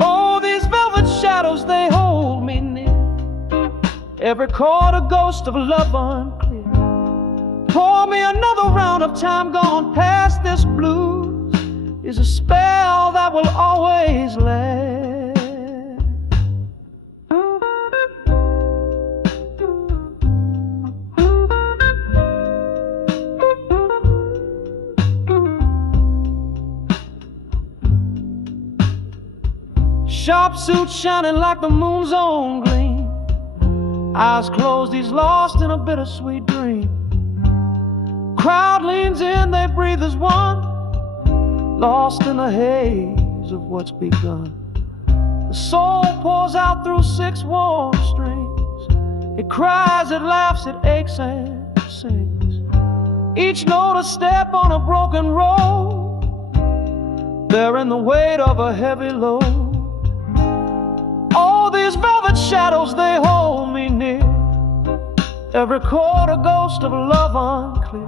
Oh, these velvet shadows, they hold me near. Every chord a ghost of love unclear. Pour me another round of time gone past. This blues is a spell that will always last. Sharp suit shining like the moon's own gleam. Eyes closed, he's lost in a bittersweet dream. Crowd leans in, they breathe as one, lost in the haze of what's begun. The soul pours out through 6 warm strings. It cries, it laughs, it aches and sings. Each note a step on a broken road, bearing the weight of a heavy load. All these velvet shadows, they hold me near. Every chord a ghost of love unclear.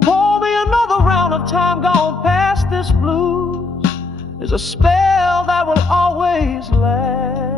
Pour me another round of time gone past. This blues is a spell that will always last.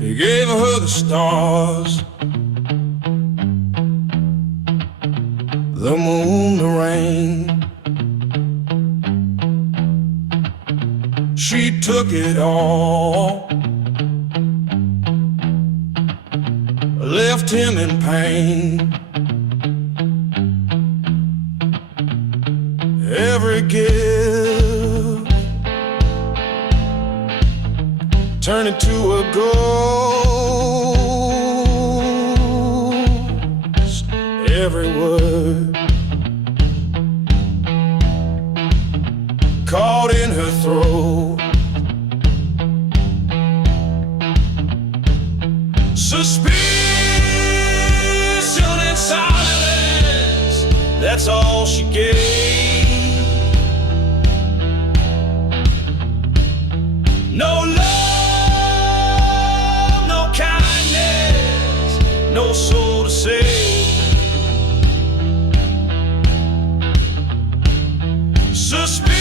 He gave her the stars, the moon, the rain. She took it all, left him in pain. Every gift turned into a ghost. Every word caught in her throat. Suspicion and silence, that's all she gave. No love, no kindness, no soul to save. Suspicion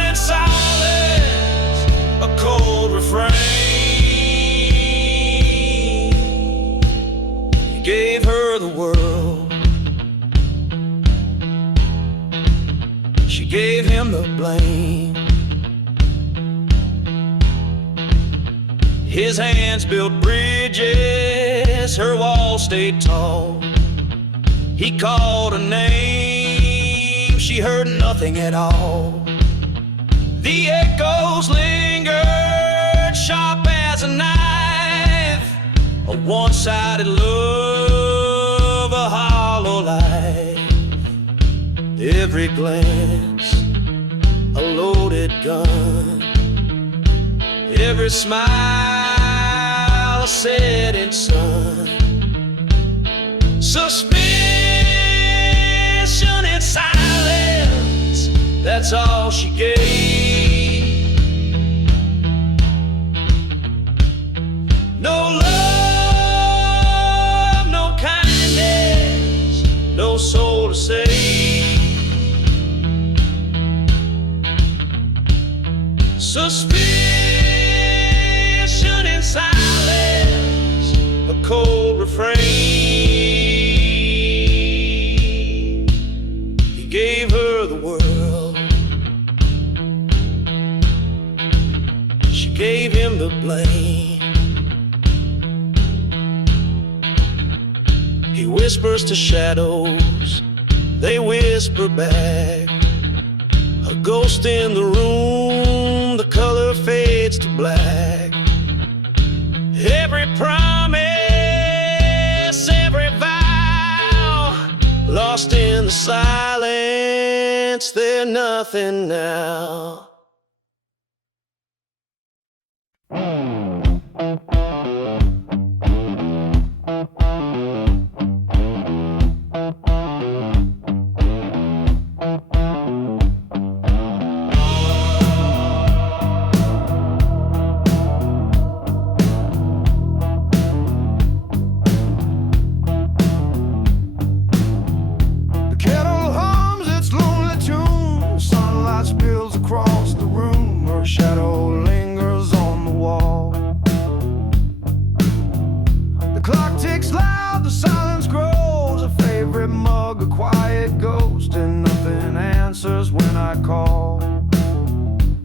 and silence, a cold refrain. He gave her the world, she gave him the blame. His hands built bridges, her walls stayed tall. He called her name, she heard nothing at all. The echoes lingered, sharp as a knife. A one-sided love, a hollow life. Every glance, a loaded gun. Every smile, a setting sun. Suspicion and silence, that's all she gave. No love, no kindness, no soul to save. Suspicion and silence, a cold refrain. He gave her the world, she gave him the blame. He whispers to shadows, they whisper back. A ghost in the room, the color fades to black. Every promise, every vow, lost in the silence, they're nothing now. Across the room, her shadow lingers on the wall. The clock ticks loud, the silence grows. A favorite mug, a quiet ghost, and nothing answers when I call.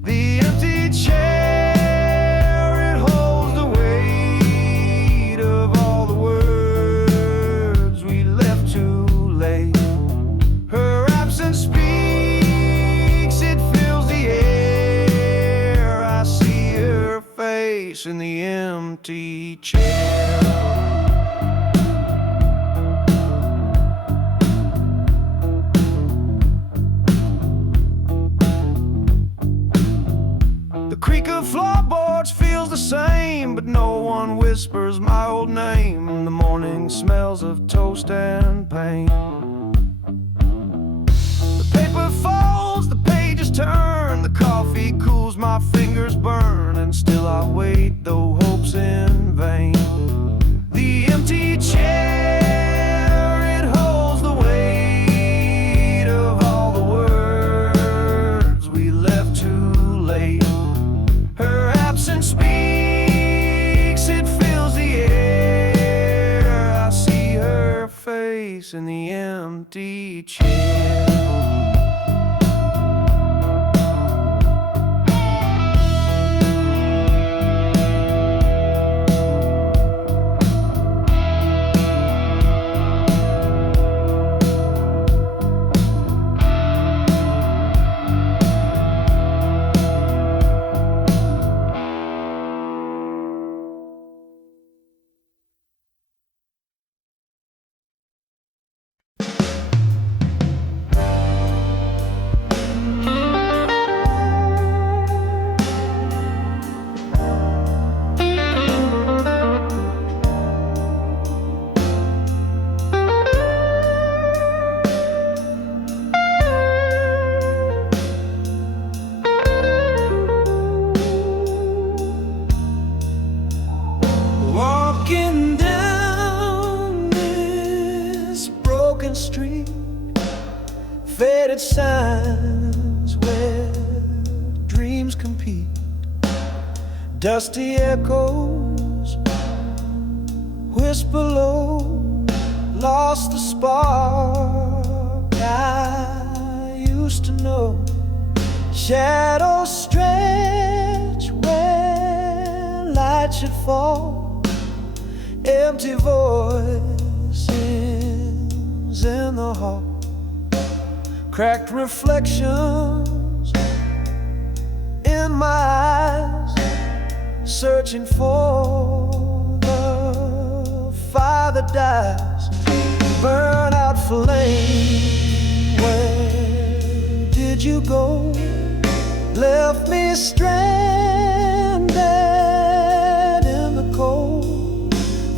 The empty chair, it holds the weight of all the words we left too late. Her absence speaks, in the empty chair. The creak of floorboards feels the same, but no one whispers my old name. The morning smells of toast and pain. The paper folds, the pages turn, the coffee cools, my fingers burn, and still I wait, though hope's in vain. The empty chair, it holds the weight of all the words we left too late. Her absence speaks, it fills the air. I see her face in the empty chair. Faded signs where dreams compete, dusty echoes whisper low, lost the spark I used to know. Shadows stretch where light night should fall, empty voices in the hall, cracked reflections in my eyes, searching for the fire that dies. Burn out flame, where did you go? Left me stranded in the cold.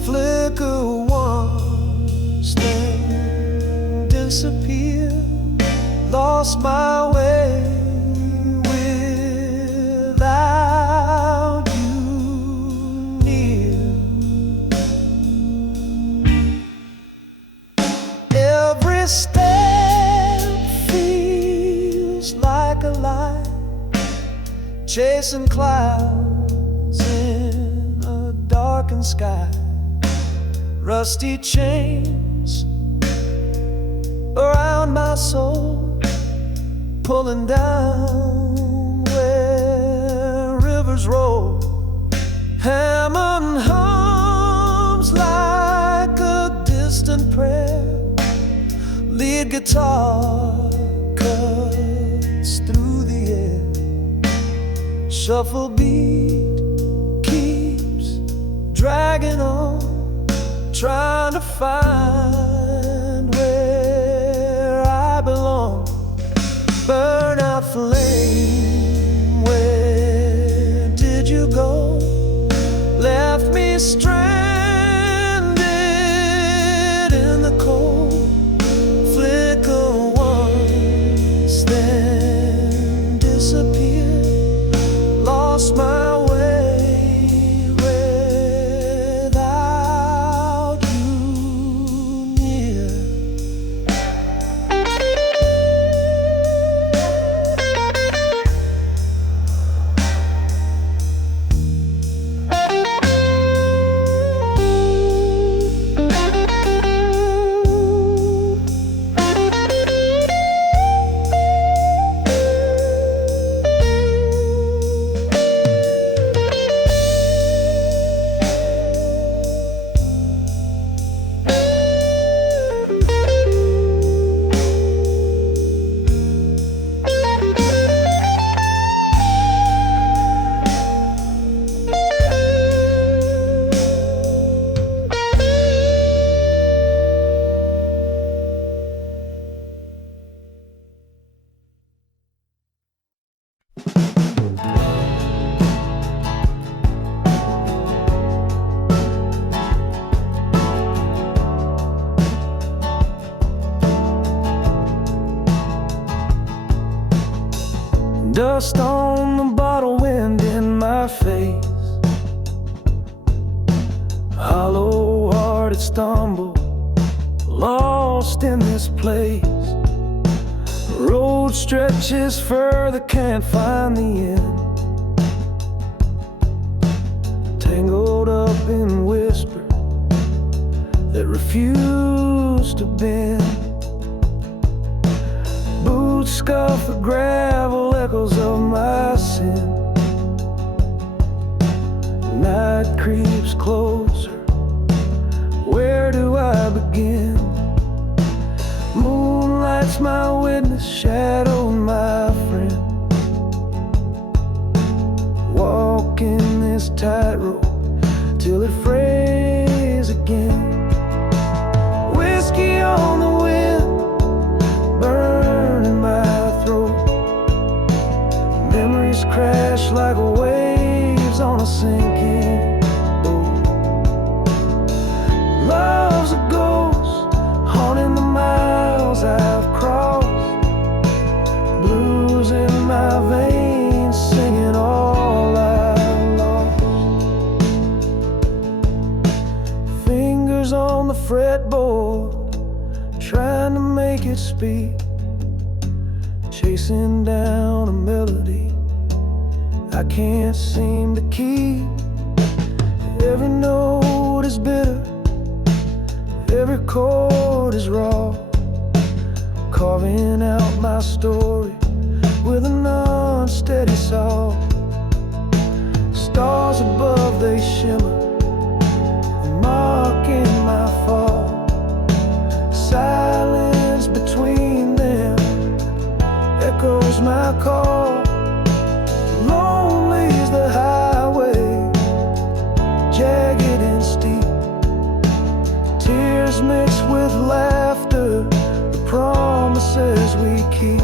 Flicker once, then disappear. Lost my way without you near. Every step feels like a lie, chasing clouds in a darkened sky. Rusty chains around my soul, pulling down where rivers roll. Hammond hums like a distant prayer. Lead guitar cuts through the air. Shuffle beat keeps dragging on, trying to find where I belong. Burn out flame, where did you go? Left me stranded in the cold. Flicker once, then disappear. Lost my way without you near. Dust on the bottle, wind in my face. Hollow-hearted stumble, lost in this place. Road stretches further, can't find the end. Tangled up in whispers that refuse to bend. Boots scuff the gravel, echoes of my sin. Night creeps closer, where do I begin? Moonlight's my witness, shadow my friend. Walking this tightrope till it frays again. Whiskey on the wind, burning my throat. Memories crash like waves on a sinking boat. Love's a ghost haunting the miles I've crossed. Blues in my veins, singing all I've lost. Fingers on the fretboard, trying to make it speak. Chasing down a melody I can't seem to keep. Every note is bitter, every chord is raw, carving out my story with an unsteady saw. Stars above they shimmer, mocking my fall. Silence between them echoes my call. Lonely's the highway, jagged and steep. Tears mixed with laughter, the promises we keep.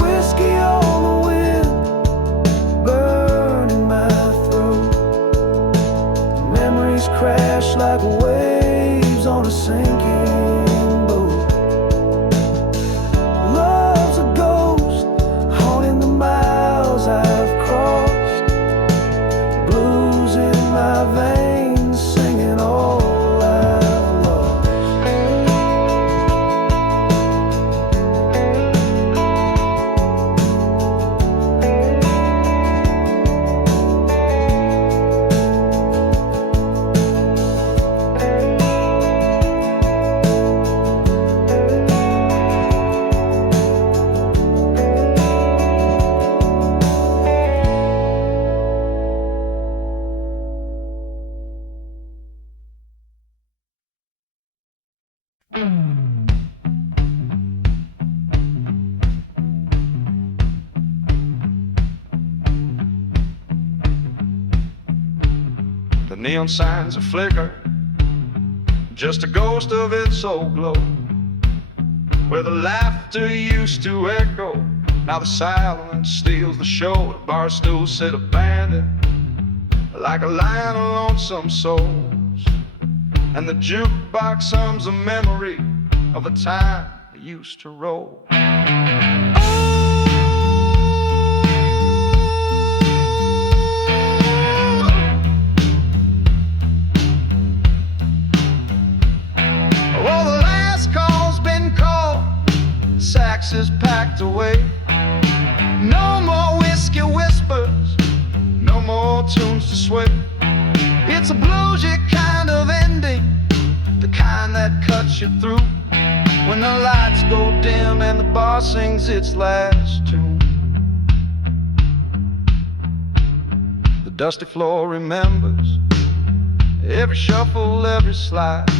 Whiskey on the wind, burning my throat. Memories crash like waves on a sinking boat. Love's a ghost haunting the miles I've crossed. Blues in my veins, singing all I've lost. The neon signs are flicker, just a ghost of its old glow. Where the laughter used to echo, now the silence steals the show. The bar stools sit abandoned, like a line of lonesome souls. And the jukebox hums a memory of a time we used to roll. Sax is packed away. No more whiskey whispers, no more tunes to sway. It's a bluesy kind of ending, the kind that cuts you through. When the lights go dim and the bar sings its last tune. The dusty floor remembers every shuffle, every slide.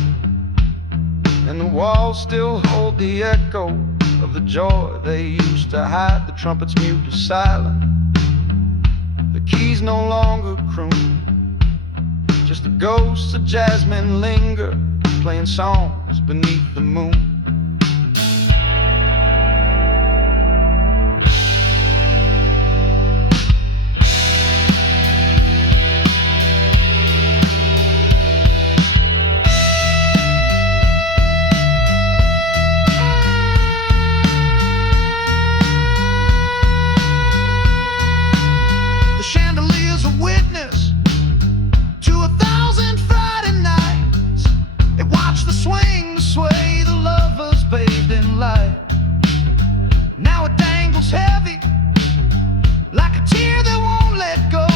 And the walls still hold the echo of the joy they used to hide. The trumpet's mute to silent, the keys no longer croon. Just the ghosts of jasmine linger, playing songs beneath the moon. Now it dangles heavy, like a tear that won't let go.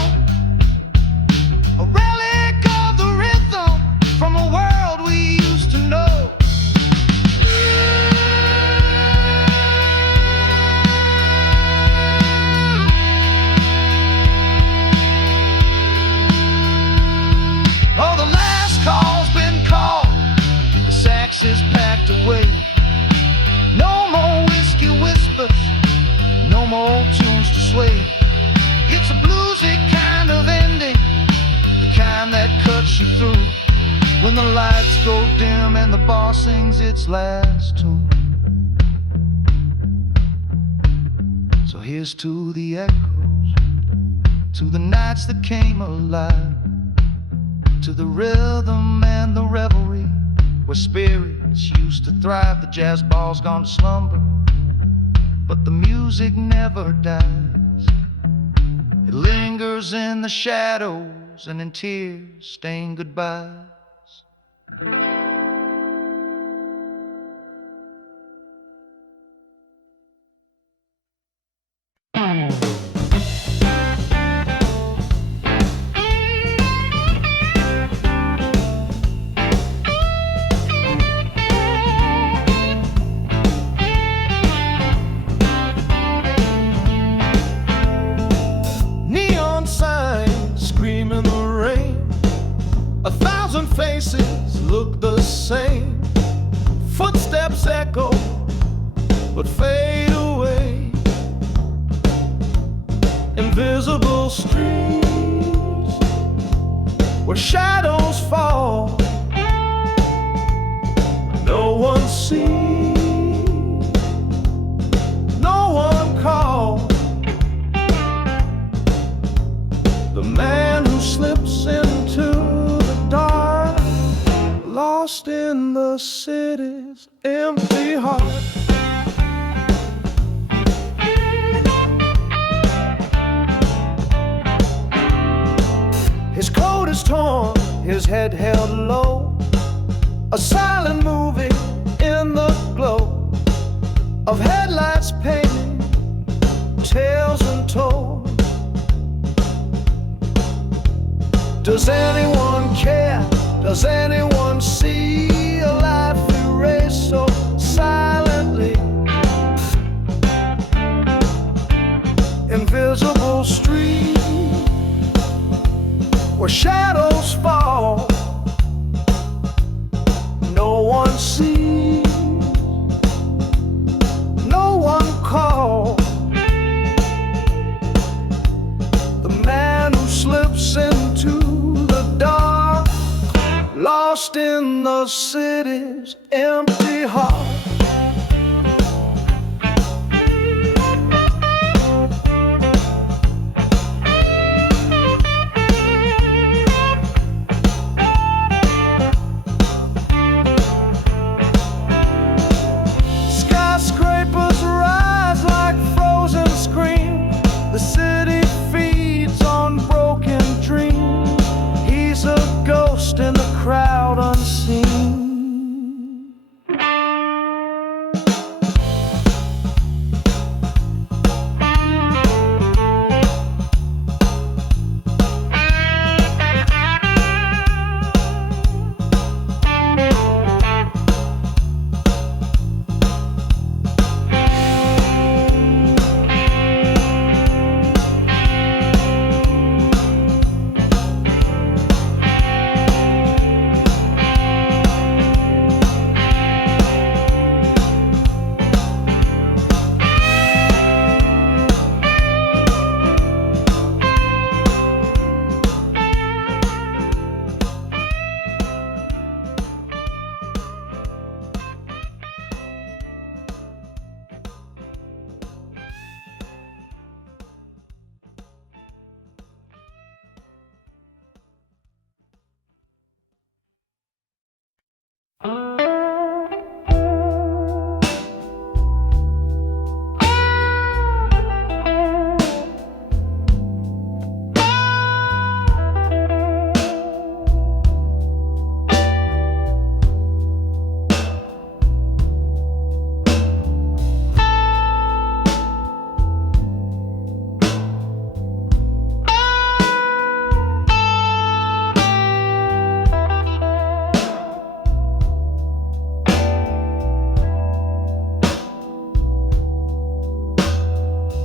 A relic of the rhythm from a world we used to know. Oh, the last call's been called, the sax is packed away. No more whiskey whispers, no more tunes to sway. It's a bluesy kind of ending, the kind that cuts you through. When the lights go dim and the bar sings its last tune. So here's to the echoes, to the nights that came alive, to the rhythm and the revelry, where spirits used to thrive. The jazz ball's gone to slumber, but the music never dies. It lingers in the shadows and in tears stained goodbyes. invisible streets where shadows fall. No one sees, no one calls. The man who slips into the dark, lost in the city's empty heart. His coat is torn, his head held low, a silent movie in the glow of headlights painting tales untold. Does anyone care? Does anyone see a life erased so silently? Invisible streets where shadows fall. No one sees, no one calls. The man who slips into the dark, lost in the city's empty heart. Skyscrapers rise like frozen screams. The city feeds on broken dreams. He's a ghost in the crowd unseen.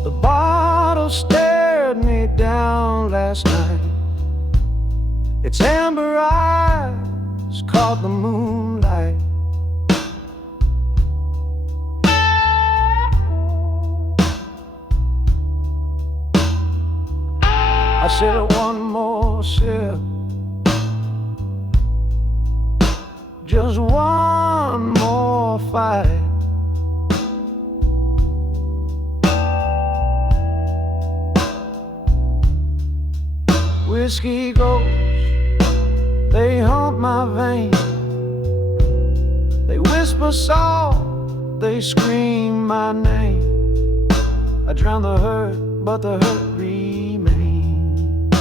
The bottle stared me down last night. Its amber eyes caught the moonlight. I said one more sip, just one more fight. Whiskey ghosts, they haunt my veins. They whisper soft, they scream my name. I drown the hurt, but the hurt remains.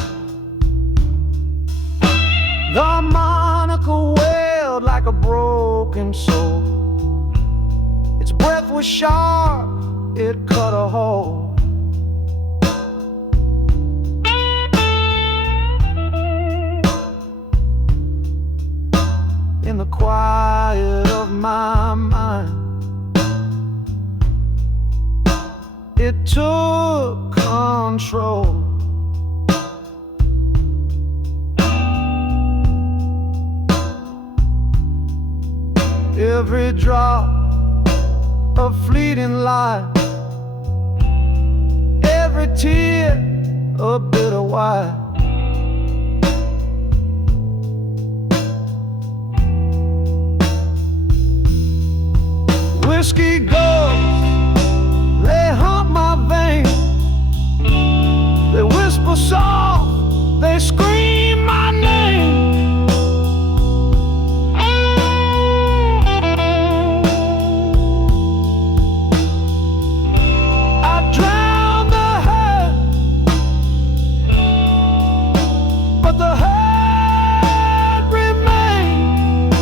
The harmonica wailed like a broken soul. Its breath was sharp, it cut a hole. In the quiet of my mind, it took control. Every drop of fleeting light, every tear a bitter wine. Whiskey gulls, they hunt my veins. They whisper soft, they scream my name. I drown the hurt, but the hurt remains.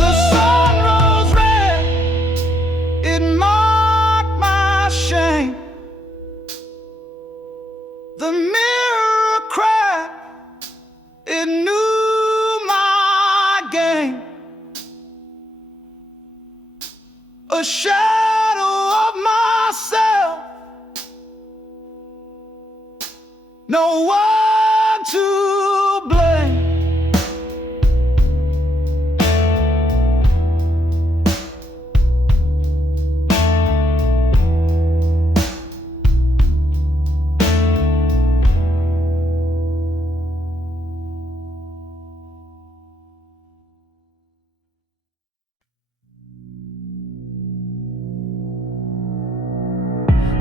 The sun rose red, it marked my shame. The mirror cracked, it knew my game. A shadow of myself, no one to blame.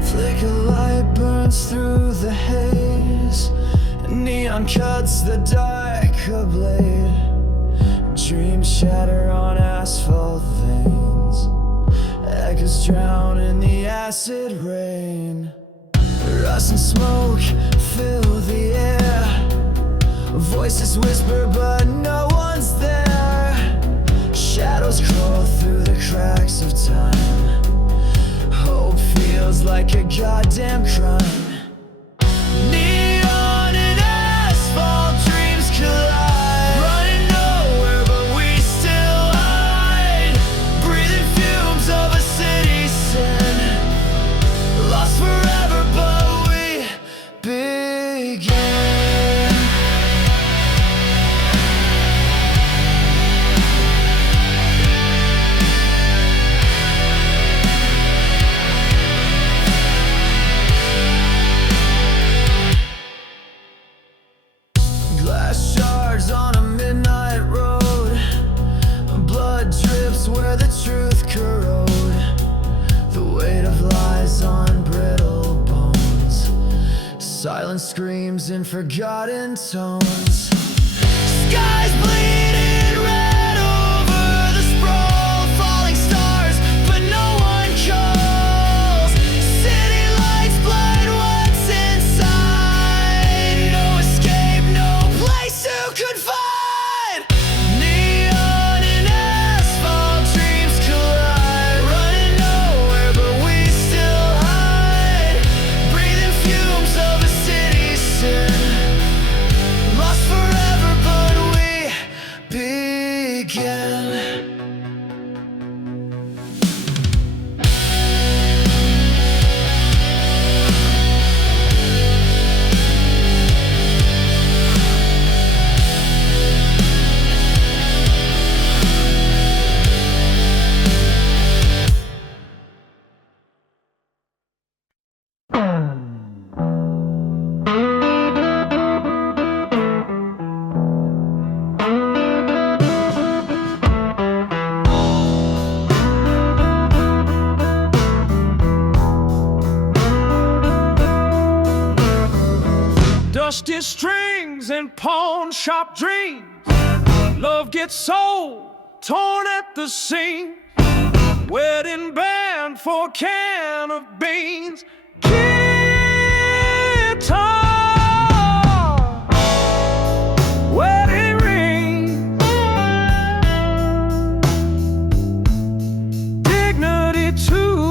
Flicker light burns through the haze, neon cuts the dark blade. Dreams shatter on asphalt veins, echoes drown in the acid rain. Rust and smoke fill the air, voices whisper but no one's there. Shadows crawl through the cracks of time, hope feels like a goddamn crime. Neon and asphalt dreams collide, running nowhere but we still hide, breathing fumes of a city sin, lost forever but we begin. Glass shards on a midnight road, blood drips where the truth corrode. The weight of lies on brittle bones, silence screams in forgotten tones. Skies bleeding red over the sprawl, falling stars but no one calls. City lights blind what's inside, no escape, no place to confide. Neon and asphalt dreams collide, running nowhere but we still hide, breathing fumes of a city sin, lost forever but we begin. Dusty strings and pawn shop dreams, love gets sold torn at the seams, wedding band for a can of beans, guitar, wedding ring, dignity too.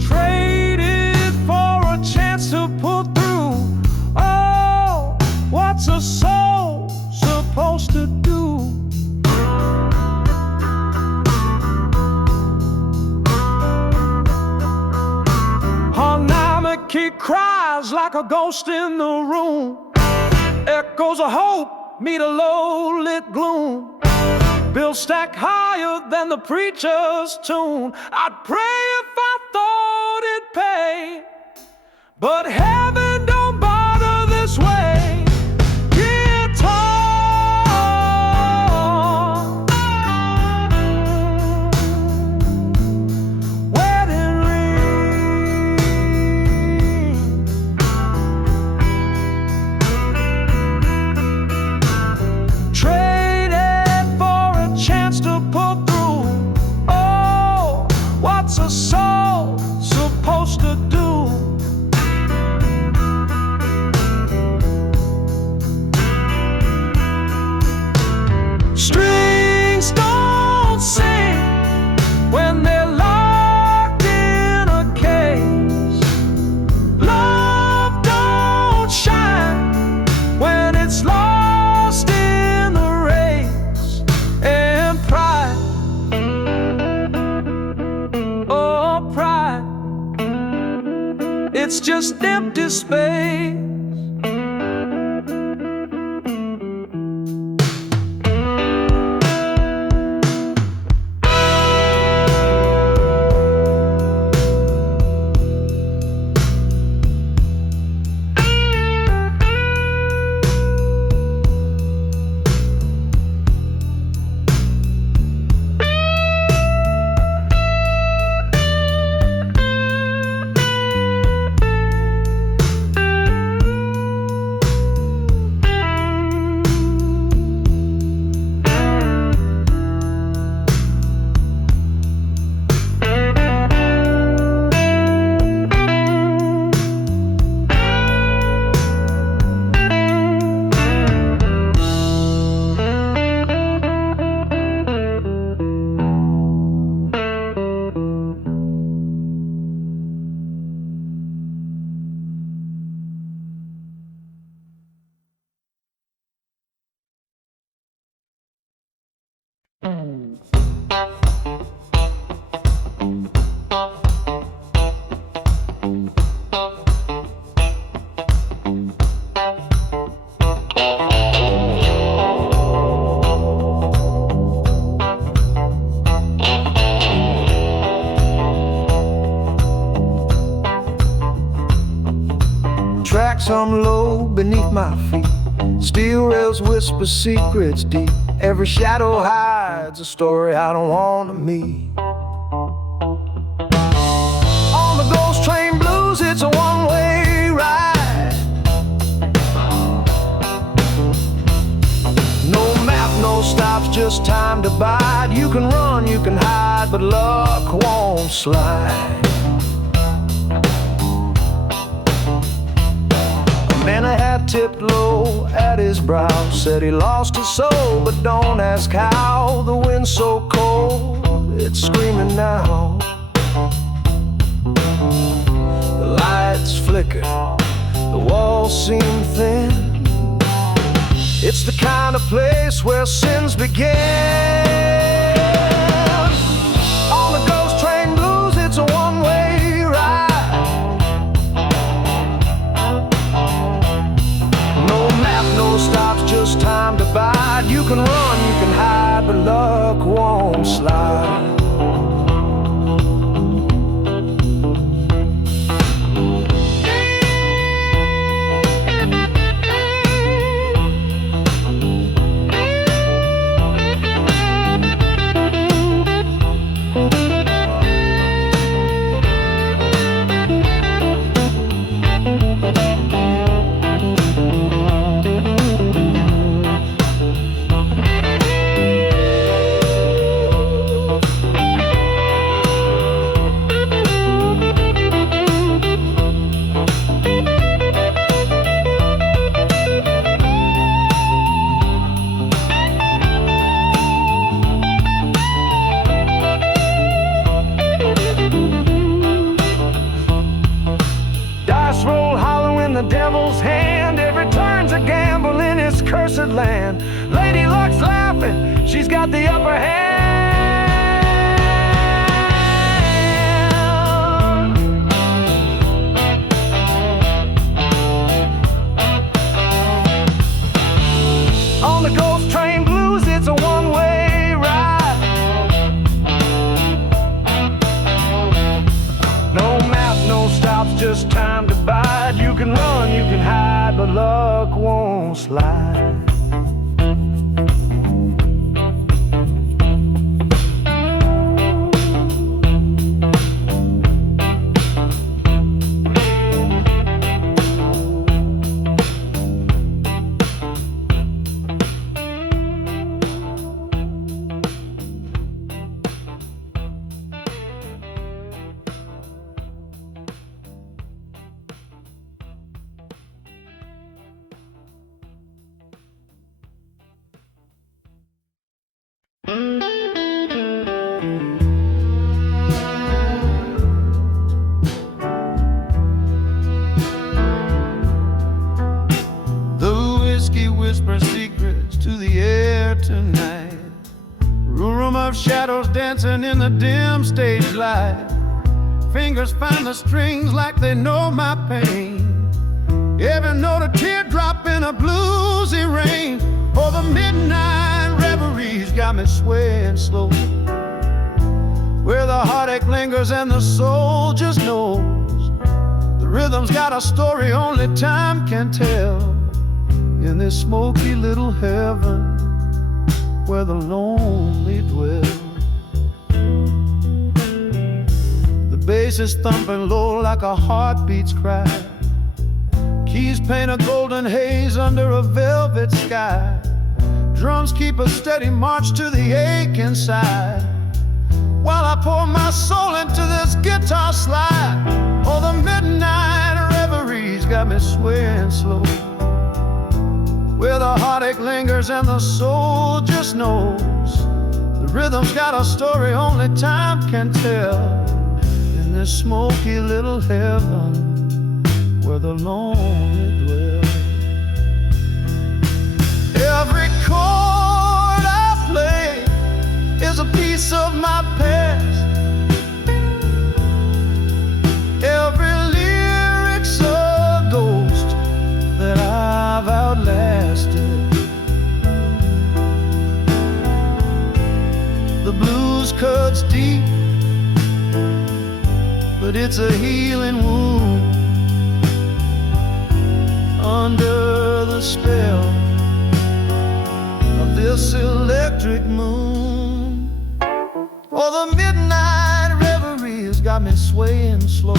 Traded for a chance to pull through. Oh, what's a soul supposed to do? He cries like a ghost in the room. Echoes of hope meet a low-lit gloom. Bills stack higher than the preacher's tune. I'd pray if I thought it'd pay, but heaven don't bother this way. Guitar, wedding ring, traded for a chance to pull through. Oh, what's a soul supposed to do? Strings don't sing when they're locked in a case. Love don't shine when it's lost in the race. And pride, oh pride, it's just empty space. Tracks hum low beneath my feet. Steel rails whisper secrets deep. Every shadow hides a story I don't want to meet. On the Ghost Train Blues, it's a one-way ride. No map, no stops, just time to bide. You can run, you can hide, but luck won't slide. Man, a hat tipped low at his brow, said he lost his soul, but don't ask how. The wind's so cold, it's screaming now. The lights flicker, the walls seem thin. It's the kind of place where sins begin. On the Ghost Train Blues, it's a one-way ride. No stops, just time to bide. You can run, you can hide, but luck won't slide. the devil's hand. Every turn's a gamble in his cursed land. Lady Luck's laughing, she's got the upper hand. On the Ghost Train Blues, it's a one-way ride. No map, no stops, just time to bide. You can run, you can hide, but luck won't slide. The whiskey whispers secrets to the air tonight. Room of shadows dancing in the dim stage light. Fingers find the strings like they know my pain. Every note a teardrop in a bluesy rain. Oh, the midnight reverie's got me swaying slow, where the heartache lingers and the soul just knows. The rhythm's got a story only time can tell. In this smoky little heaven where the lonely dwell. The bass is thumping low like a heartbeat's cry. Keys paint a golden haze under a velvet sky. Drums keep a steady march to the ache inside, while I pour my soul into this guitar slide. Oh, the midnight reverie's got me swaying slow, where the heartache lingers and the soul just knows. The rhythm's got a story only time can tell. In this smoky little heaven where the lonely dwell. Every chord I play is a piece of my past. Every lyric's a ghost that I've outlasted. The blues cuts deep, but it's a healing wound under the spell of this electric moon. Oh, the midnight reverie has got me swaying slow,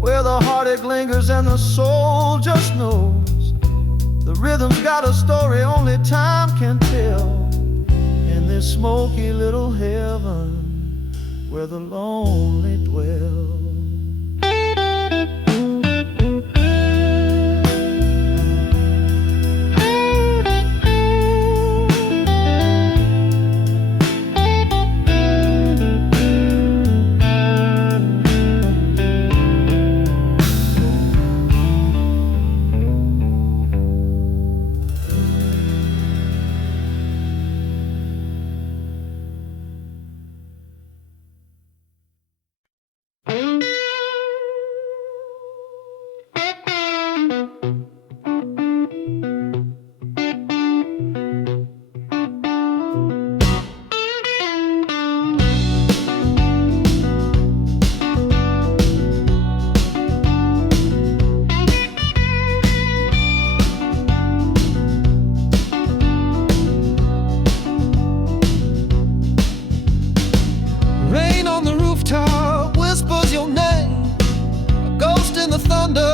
where the heartache lingers and the soul just knows. The rhythm's got a story only time can tell. In this smoky little heaven where the lonely dwell. Rain on the rooftop whispers your name. A ghost in the thunder